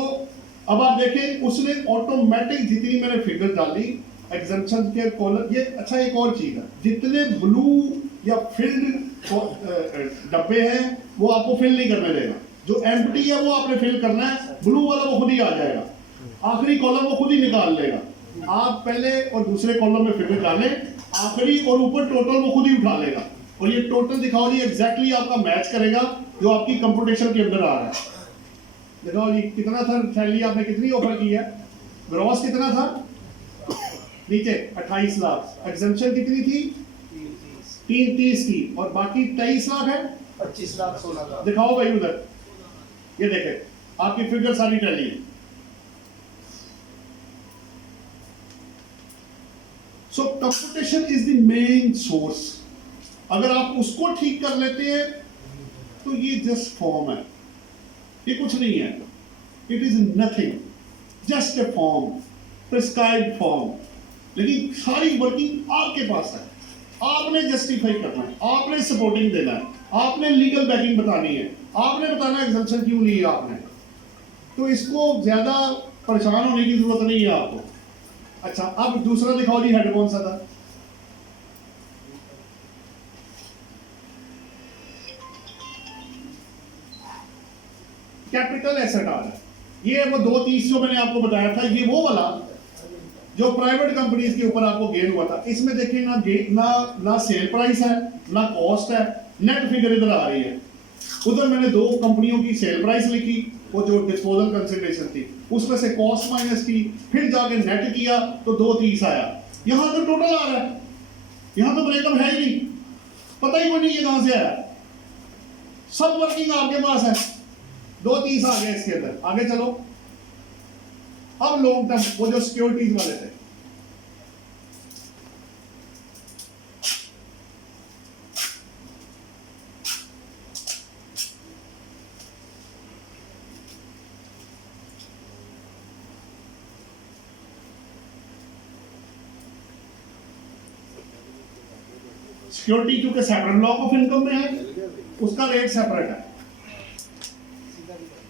अब आप देखें उसने ऑटोमेटिक जितनी मैंने फिगर डाली एग्जम्पशन के कॉलम, ये अच्छा एक और चीज है, जितने ब्लू या फिल्ड डब्बे हैं वो आपको फिल नहीं करने देगा, जो एम्प्टी है वो आपने फिल करना है, ब्लू वाला वो खुद ही आ जाएगा, आखिरी कॉलम वो खुद ही निकाल लेगा। आप पहले और दूसरे कॉलम में फिगर डालें, आखिरी और ऊपर टोटल वो खुद ही उठा लेगा, और ये टोटल दिखाओ जी एग्जैक्टली आपका मैच करेगा जो आपकी कंप्यूटेशन के अंदर आ रहा है। दिखाओ जी कितना था थैली, आपने कितनी ऑफर की है, ग्रॉस कितना था नीचे 28 लाख, एग्जम्पशन कितनी थी 330 की, और बाकी 23 लाख है 25 लाख 16 लाख। दिखाओ भाई उधर, ये देखें आपकी फिगर सारी टैली है। So computation is the main source, अगर आप उसको ठीक कर लेते हैं तो ये जस्ट फॉर्म है, ये कुछ नहीं है, it is nothing, just a form, prescribed form, लेकिन सारी वर्किंग आपके पास है, आपने जस्टिफाई करना है, आपने सपोर्टिंग देना है, आपने लीगल बैकिंग बतानी है, आपने बताना एग्जम्पशन क्यों ली है आपने, तो इसको ज्यादा परेशान होने की जरूरत नहीं है आपको। अच्छा अब दूसरा दिखाओ जी, हेड कौन सा था, कैपिटल एसेट आ रहा है, ये वो 230 जो मैंने आपको बताया था, ये वो वाला जो प्राइवेट कंपनीज के ऊपर आपको गेन हुआ था। इसमें देखिए ना गेन ना सेल प्राइस है ना कॉस्ट है, नेट फिगर इधर आ रही है। उधर मैंने दो कंपनियों की सेल प्राइस लिखी, वो जो डिस्पोजल कंसिडरेशन थी, उसमें से कॉस्ट माइनस की, फिर जाके नेट किया तो 230 आया। यहां तो टोटल आ रहा है, यहां तो ब्रेकअप है ही नहीं, पता ही नहीं ये कहां से आया, सब वर्किंग आपके पास है, 230 आ गया इसके अंदर। आगे चलो, अब लॉन्ग टर्म वो जो सिक्योरिटीज वाले थे, सिक्योरिटी क्योंकि सेपरेट ब्लॉक ऑफ इनकम में है, उसका रेट सेपरेट है,